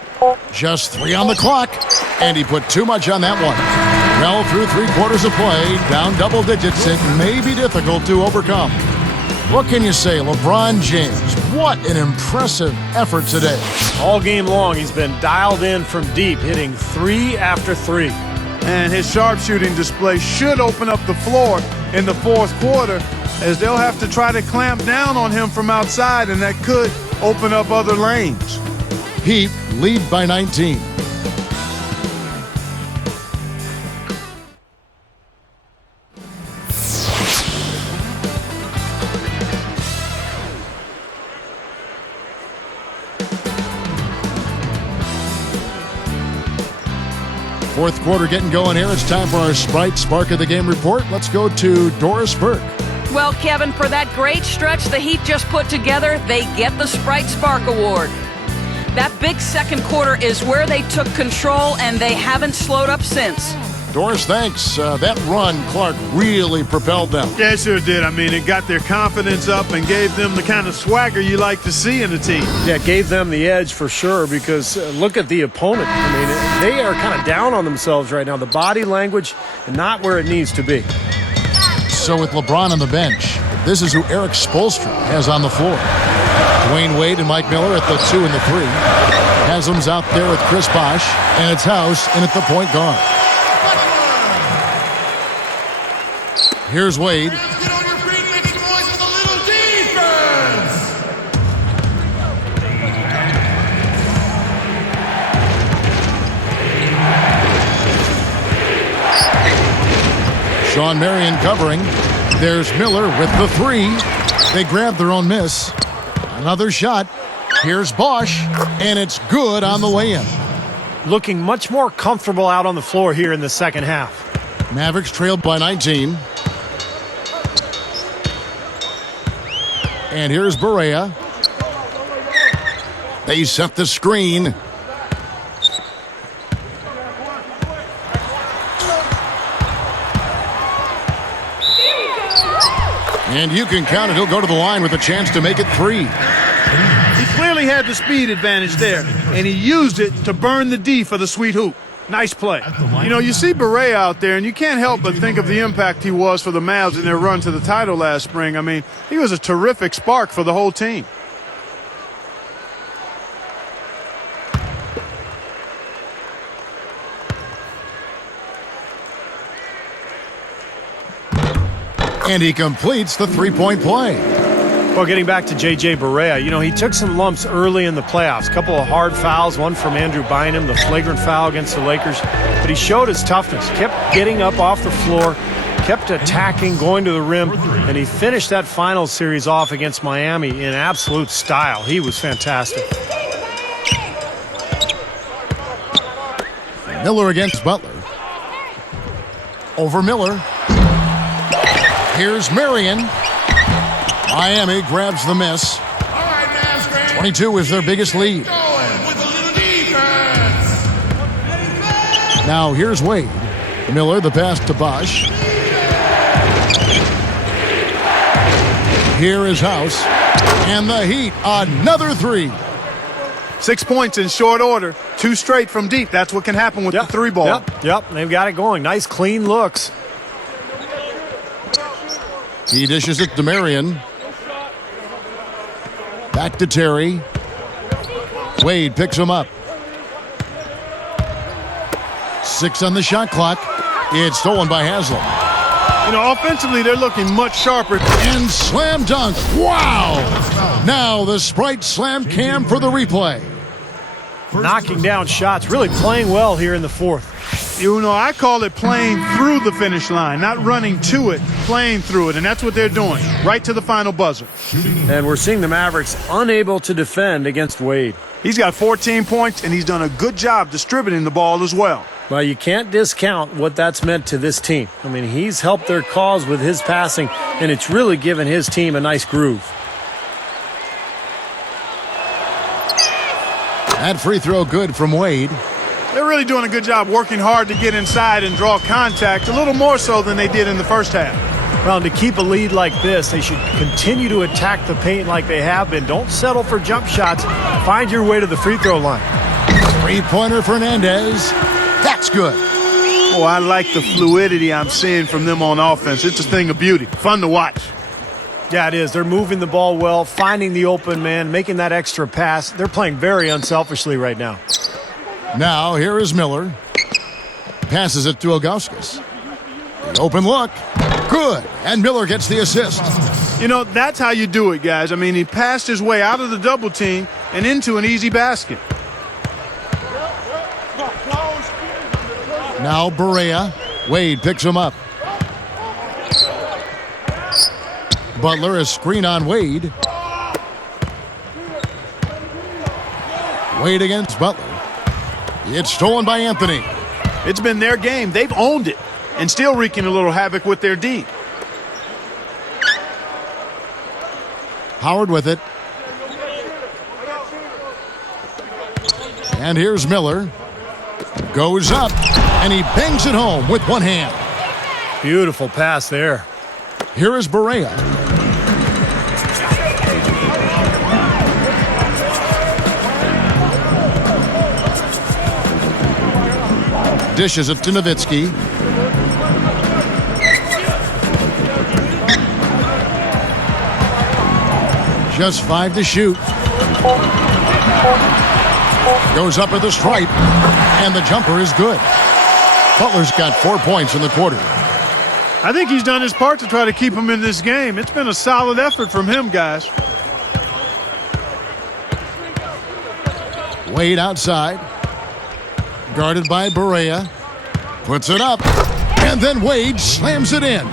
Just 3 on the clock. And he put too much on that one. Well, through 3 quarters of play, down double digits, it may be difficult to overcome. What can you say, LeBron James? What an impressive effort today. All game long, he's been dialed in from deep, hitting 3 after 3. And his sharpshooting display should open up the floor in the 4th quarter, as they'll have to try to clamp down on him from outside, and that could open up other lanes. Heat lead by 19. Fourth quarter getting going here. It's time for our Sprite Spark of the Game report. Let's go to Doris Burke. Well, Kevin, for that great stretch the Heat just put together, they get the Sprite Spark Award. That big second quarter is where they took control, and they haven't slowed up since. Doris, thanks. That run, Clark, really propelled them. Yeah, it sure did. I mean, it got their confidence up and gave them the kind of swagger you like to see in a team. Yeah, it gave them the edge for sure because look at the opponent. I mean, they are kind of down on themselves right now. The body language, not where it needs to be. So with LeBron on the bench, this is who Eric Spoelstra has on the floor. Dwayne Wade and Mike Miller at the 2 and the 3. Haslam's out there with Chris Bosh, and it's House in at the point guard. Here's Wade. Get on your feet, make some noise with a little defense! Sean Marion covering. There's Miller with the 3. They grab their own miss. Another shot. Here's Bosh, and it's good on the way in. Looking much more comfortable out on the floor here in the second half. Mavericks trailed by 19. And here's Barea. They set the screen. And you can count it. He'll go to the line with a chance to make it 3. He clearly had the speed advantage there, and he used it to burn the D for the sweet hoop. Nice play. You know, you see Barea out there, and you can't help but think of the impact he was for the Mavs in their run to the title last spring. I mean, he was a terrific spark for the whole team. And he completes the three-point play. Well, getting back to J.J. Barea, you know, he took some lumps early in the playoffs. A couple of hard fouls, one from Andrew Bynum, the flagrant foul against the Lakers. But he showed his toughness, kept getting up off the floor, kept attacking, going to the rim, and he finished that final series off against Miami in absolute style. He was fantastic. Miller against Butler. Over Miller. Here's Marion. Miami grabs the miss. 22 is their biggest lead. Now here's Wade. Miller, the pass to Bosh. Here is House. And the Heat, another 3. 6 points in short order. 2 straight from deep. That's what can happen with the 3 ball. Yep, they've got it going. Nice, clean looks. He dishes it to Marion. Back to Terry. Wade picks him up. 6 on the shot clock. It's stolen by Haslam. You know, offensively, they're looking much sharper. And slam dunk. Wow! Now the Sprite slam cam for the replay. Knocking down shots, really playing well here in the fourth. You know, I call it playing through the finish line, not running to it, playing through it, and that's what they're doing, right to the final buzzer. And we're seeing the Mavericks unable to defend against Wade. He's got 14 points, and he's done a good job distributing the ball as well. Well, you can't discount what that's meant to this team. I mean, he's helped their cause with his passing, and it's really given his team a nice groove. That free throw good from Wade. They're really doing a good job working hard to get inside and draw contact, a little more so than they did in the first half. Well, to keep a lead like this, they should continue to attack the paint like they have been. Don't settle for jump shots. Find your way to the free throw line. Three-pointer Fernandez. That's good. Oh, I like the fluidity I'm seeing from them on offense. It's a thing of beauty. Fun to watch. Yeah, it is. They're moving the ball well, finding the open man, making that extra pass. They're playing very unselfishly right now. Now, here is Miller. Passes it to Ilgauskas. The open look. Good. And Miller gets the assist. You know, that's how you do it, guys. I mean, he passed his way out of the double team and into an easy basket. Now Barea. Wade picks him up. Butler is screen on Wade. Wade against Butler. It's stolen by Anthony. It's been their game. They've owned it and still wreaking a little havoc with their D. Howard with it. And here's Miller. Goes up, and he bangs it home with one hand. Beautiful pass there. Here is Barea. Dishes it to Nowitzki. Just 5 to shoot. Goes up at the stripe, and the jumper is good. Butler's got 4 points in the quarter. I think he's done his part to try to keep him in this game. It's been a solid effort from him, guys. Wade outside. Guarded by Barea. Puts it up, and then Wade slams it in.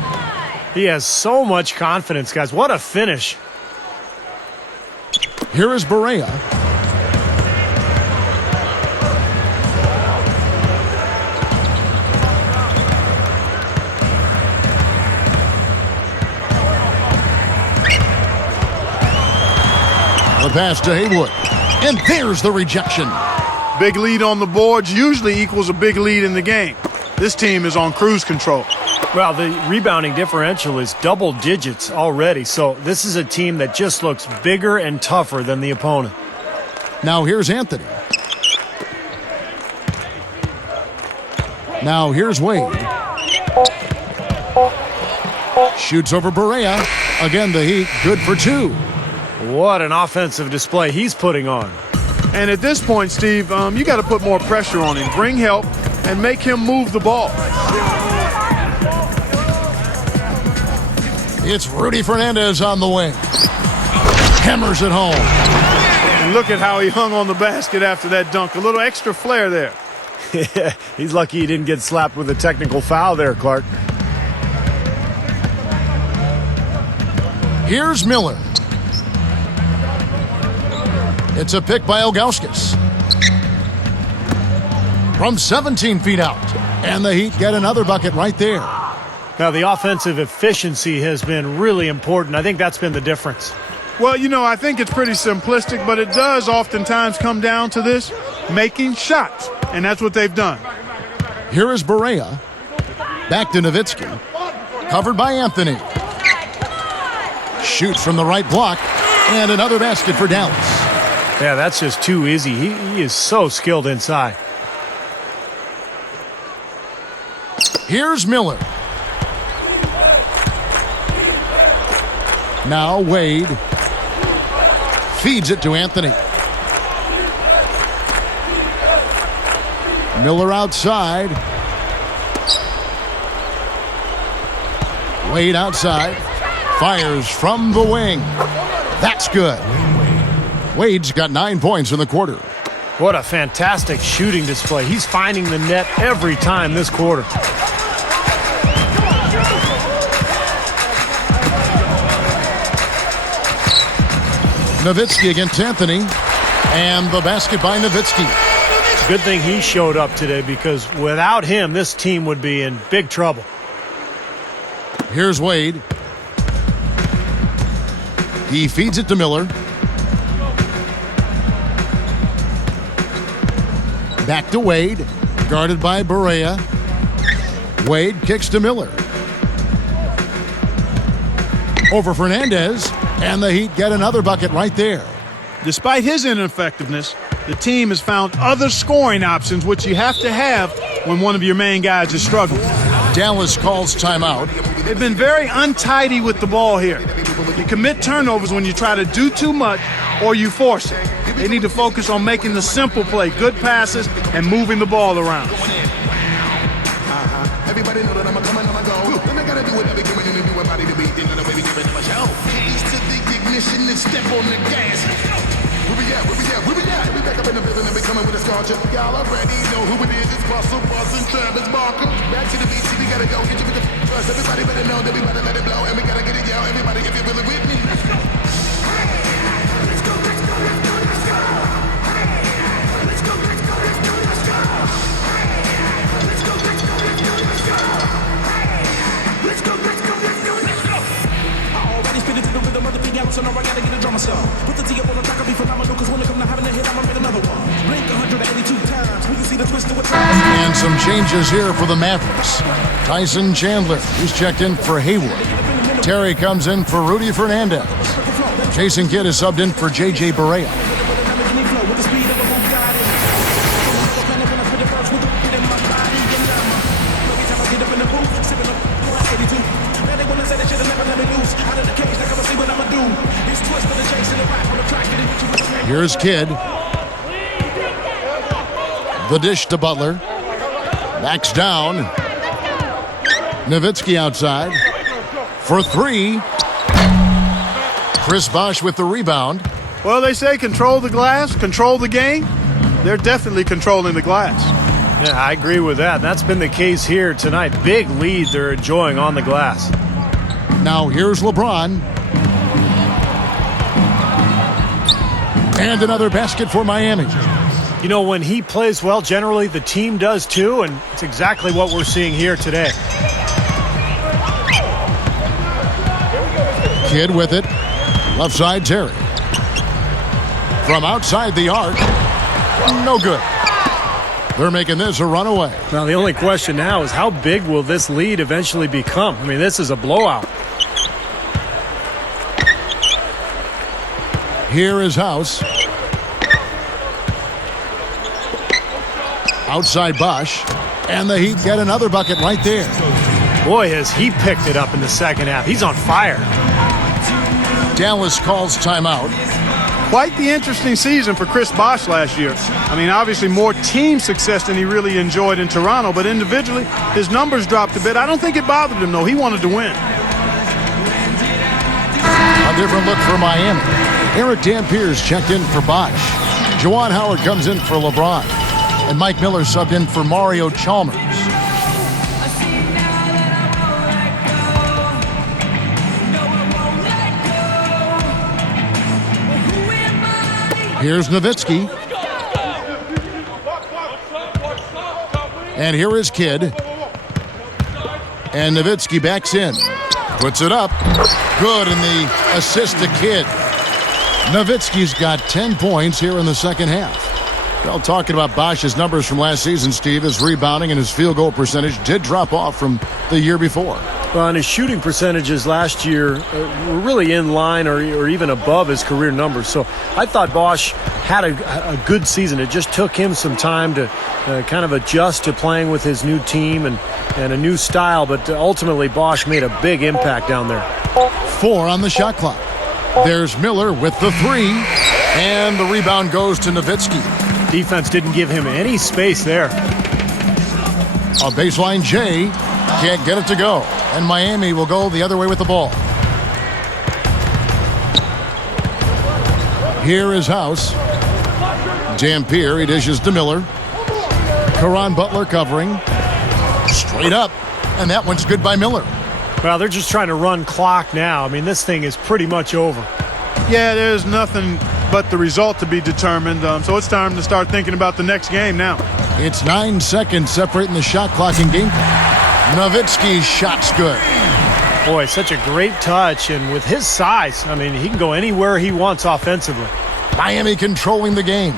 He has so much confidence, guys. What a finish. Here is Barea. The pass to Haywood. And there's the rejection. Big lead on the boards usually equals a big lead in the game. This team is on cruise control. Well, the rebounding differential is double digits already, so this is a team that just looks bigger and tougher than the opponent. Now here's Anthony. Now here's Wade. Shoots over Barea. Again, the Heat good for 2. What an offensive display he's putting on. And at this point, Steve, you got to put more pressure on him. Bring help and make him move the ball. It's Rudy Fernandez on the wing. Hammers it home. And look at how he hung on the basket after that dunk. A little extra flair there. He's lucky he didn't get slapped with a technical foul there, Clark. Here's Miller. It's a pick by Ilgauskas. From 17 feet out. And the Heat get another bucket right there. Now, the offensive efficiency has been really important. I think that's been the difference. Well, you know, I think it's pretty simplistic, but it does oftentimes come down to this, making shots. And that's what they've done. Here is Barea. Back to Nowitzki. Covered by Anthony. Shoots from the right block. And another basket for Dallas. Yeah, that's just too easy. He is so skilled inside. Here's Miller. Now Wade feeds it to Anthony. Miller outside. Wade outside. Fires from the wing. That's good. Wade's got 9 points in the quarter. What a fantastic shooting display. He's finding the net every time this quarter. Nowitzki against Anthony. And the basket by Nowitzki. It's a good thing he showed up today because without him, this team would be in big trouble. Here's Wade. He feeds it to Miller. Back to Wade. Guarded by Barea. Wade kicks to Miller. Over Fernandez. And the Heat get another bucket right there. Despite his ineffectiveness, the team has found other scoring options, which you have to have when one of your main guys is struggling. Dallas calls timeout. They've been very untidy with the ball here. You commit turnovers when you try to do too much or you force it. They need to focus on making the simple play, good passes, and moving the ball around. Everybody know that I'm a come and I'm a go. Then I gotta do what every coming in and do my body to be in the way we give it to my show. ignition and step on the gas. Where we at? We back up in the building and we coming with a scorcher. Y'all already know who it is. It's Russell, Boston, Travis Barker. Back to the beach, we gotta go. Hit you with the bus. Everybody better know that we better let it blow. And we gotta get it, yo. Everybody, if you're really with me. Let's go. Let's go, let's go, let's go, let's go. Let's go, let's go, let's go, let's go. Let's go, let's go, let's go, let's go. Let's go, let's go, let's go, let's go. Already spinning to the rhythm of the beat, so now I gotta get a drummer song. Put the T up on the track, I'll be phenomenal, cause when it come to having a hit, I'ma make another one. Blink 182 times, we can see the twist of what's And some changes here for the Mavericks. Tyson Chandler, he's checked in for Hayward. Terry comes in for Rudy Fernandez. Jason Kidd is subbed in for J.J. Barea. Here's Kidd. The dish to Butler. Backs down. Nowitzki outside. For three. Chris Bosh with the rebound. Well, they say control the glass, control the game. They're definitely controlling the glass. Yeah, I agree with that. That's been the case here tonight. Big lead they're enjoying on the glass. Now here's LeBron. And another basket for Miami. You know, when he plays well, generally the team does too, and it's exactly what we're seeing here today. Kidd with it. Left side, Terry. From outside the arc. No good. They're making this a runaway. Now, the only question now is how big will this lead eventually become? I mean, this is a blowout. Here is House. Outside Bosh. And the Heat get another bucket right there. Boy, has he picked it up in the second half. He's on fire. Dallas calls timeout. Quite the interesting season for Chris Bosh last year. I mean, obviously more team success than he really enjoyed in Toronto, but individually, his numbers dropped a bit. I don't think it bothered him, though. He wanted to win. A different look for Miami. Eric Dampier's checked in for Bosh. Juwan Howard comes in for LeBron. And Mike Miller subbed in for Mario Chalmers. Here's Nowitzki. And here is Kidd. And Nowitzki backs in. Puts it up. Good, and the assist to Kidd. Nowitzki's got 10 points here in the second half. Well, talking about Bosh's numbers from last season, Steve, his rebounding and his field goal percentage did drop off from the year before. Well, and his shooting percentages last year were really in line or even above his career numbers. So I thought Bosh had a good season. It just took him some time to kind of adjust to playing with his new team and a new style. But ultimately, Bosh made a big impact down there. 4 on the shot clock. There's Miller with the 3. And the rebound goes to Nowitzki. Defense didn't give him any space there. A baseline J. Can't get it to go. And Miami will go the other way with the ball. Here is House. Dampier, he dishes to Miller. Caron Butler covering. Straight up. And that one's good by Miller. Well, they're just trying to run clock now. I mean, this thing is pretty much over. Yeah, there's nothing but the result to be determined. So it's time to start thinking about the next game now. It's 9 seconds separating the shot clock and game clock. Nowitzki's shot's good. Boy, such a great touch, and with his size, I mean, he can go anywhere he wants offensively. Miami controlling the game.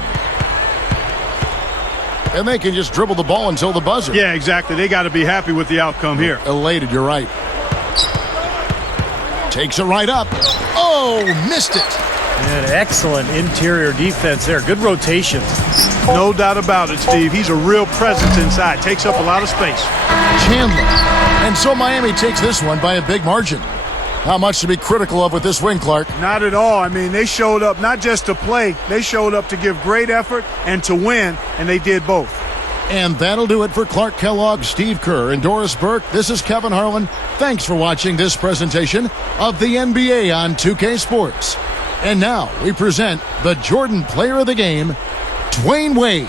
And they can just dribble the ball until the buzzer. Yeah, exactly. They got to be happy with the outcome here. Elated, you're right. Takes it right up. Oh, missed it. And excellent interior defense there. Good rotation. No doubt about it, Steve. He's a real presence inside. Takes up a lot of space. Chandler. And so Miami takes this one by a big margin. Not much to be critical of with this win, Clark. Not at all. I mean, they showed up not just to play. They showed up to give great effort and to win, and they did both. And that'll do it for Clark Kellogg, Steve Kerr, and Doris Burke. This is Kevin Harlan. Thanks for watching this presentation of the NBA on 2K Sports. And now we present the Jordan Player of the Game, Dwayne Wade.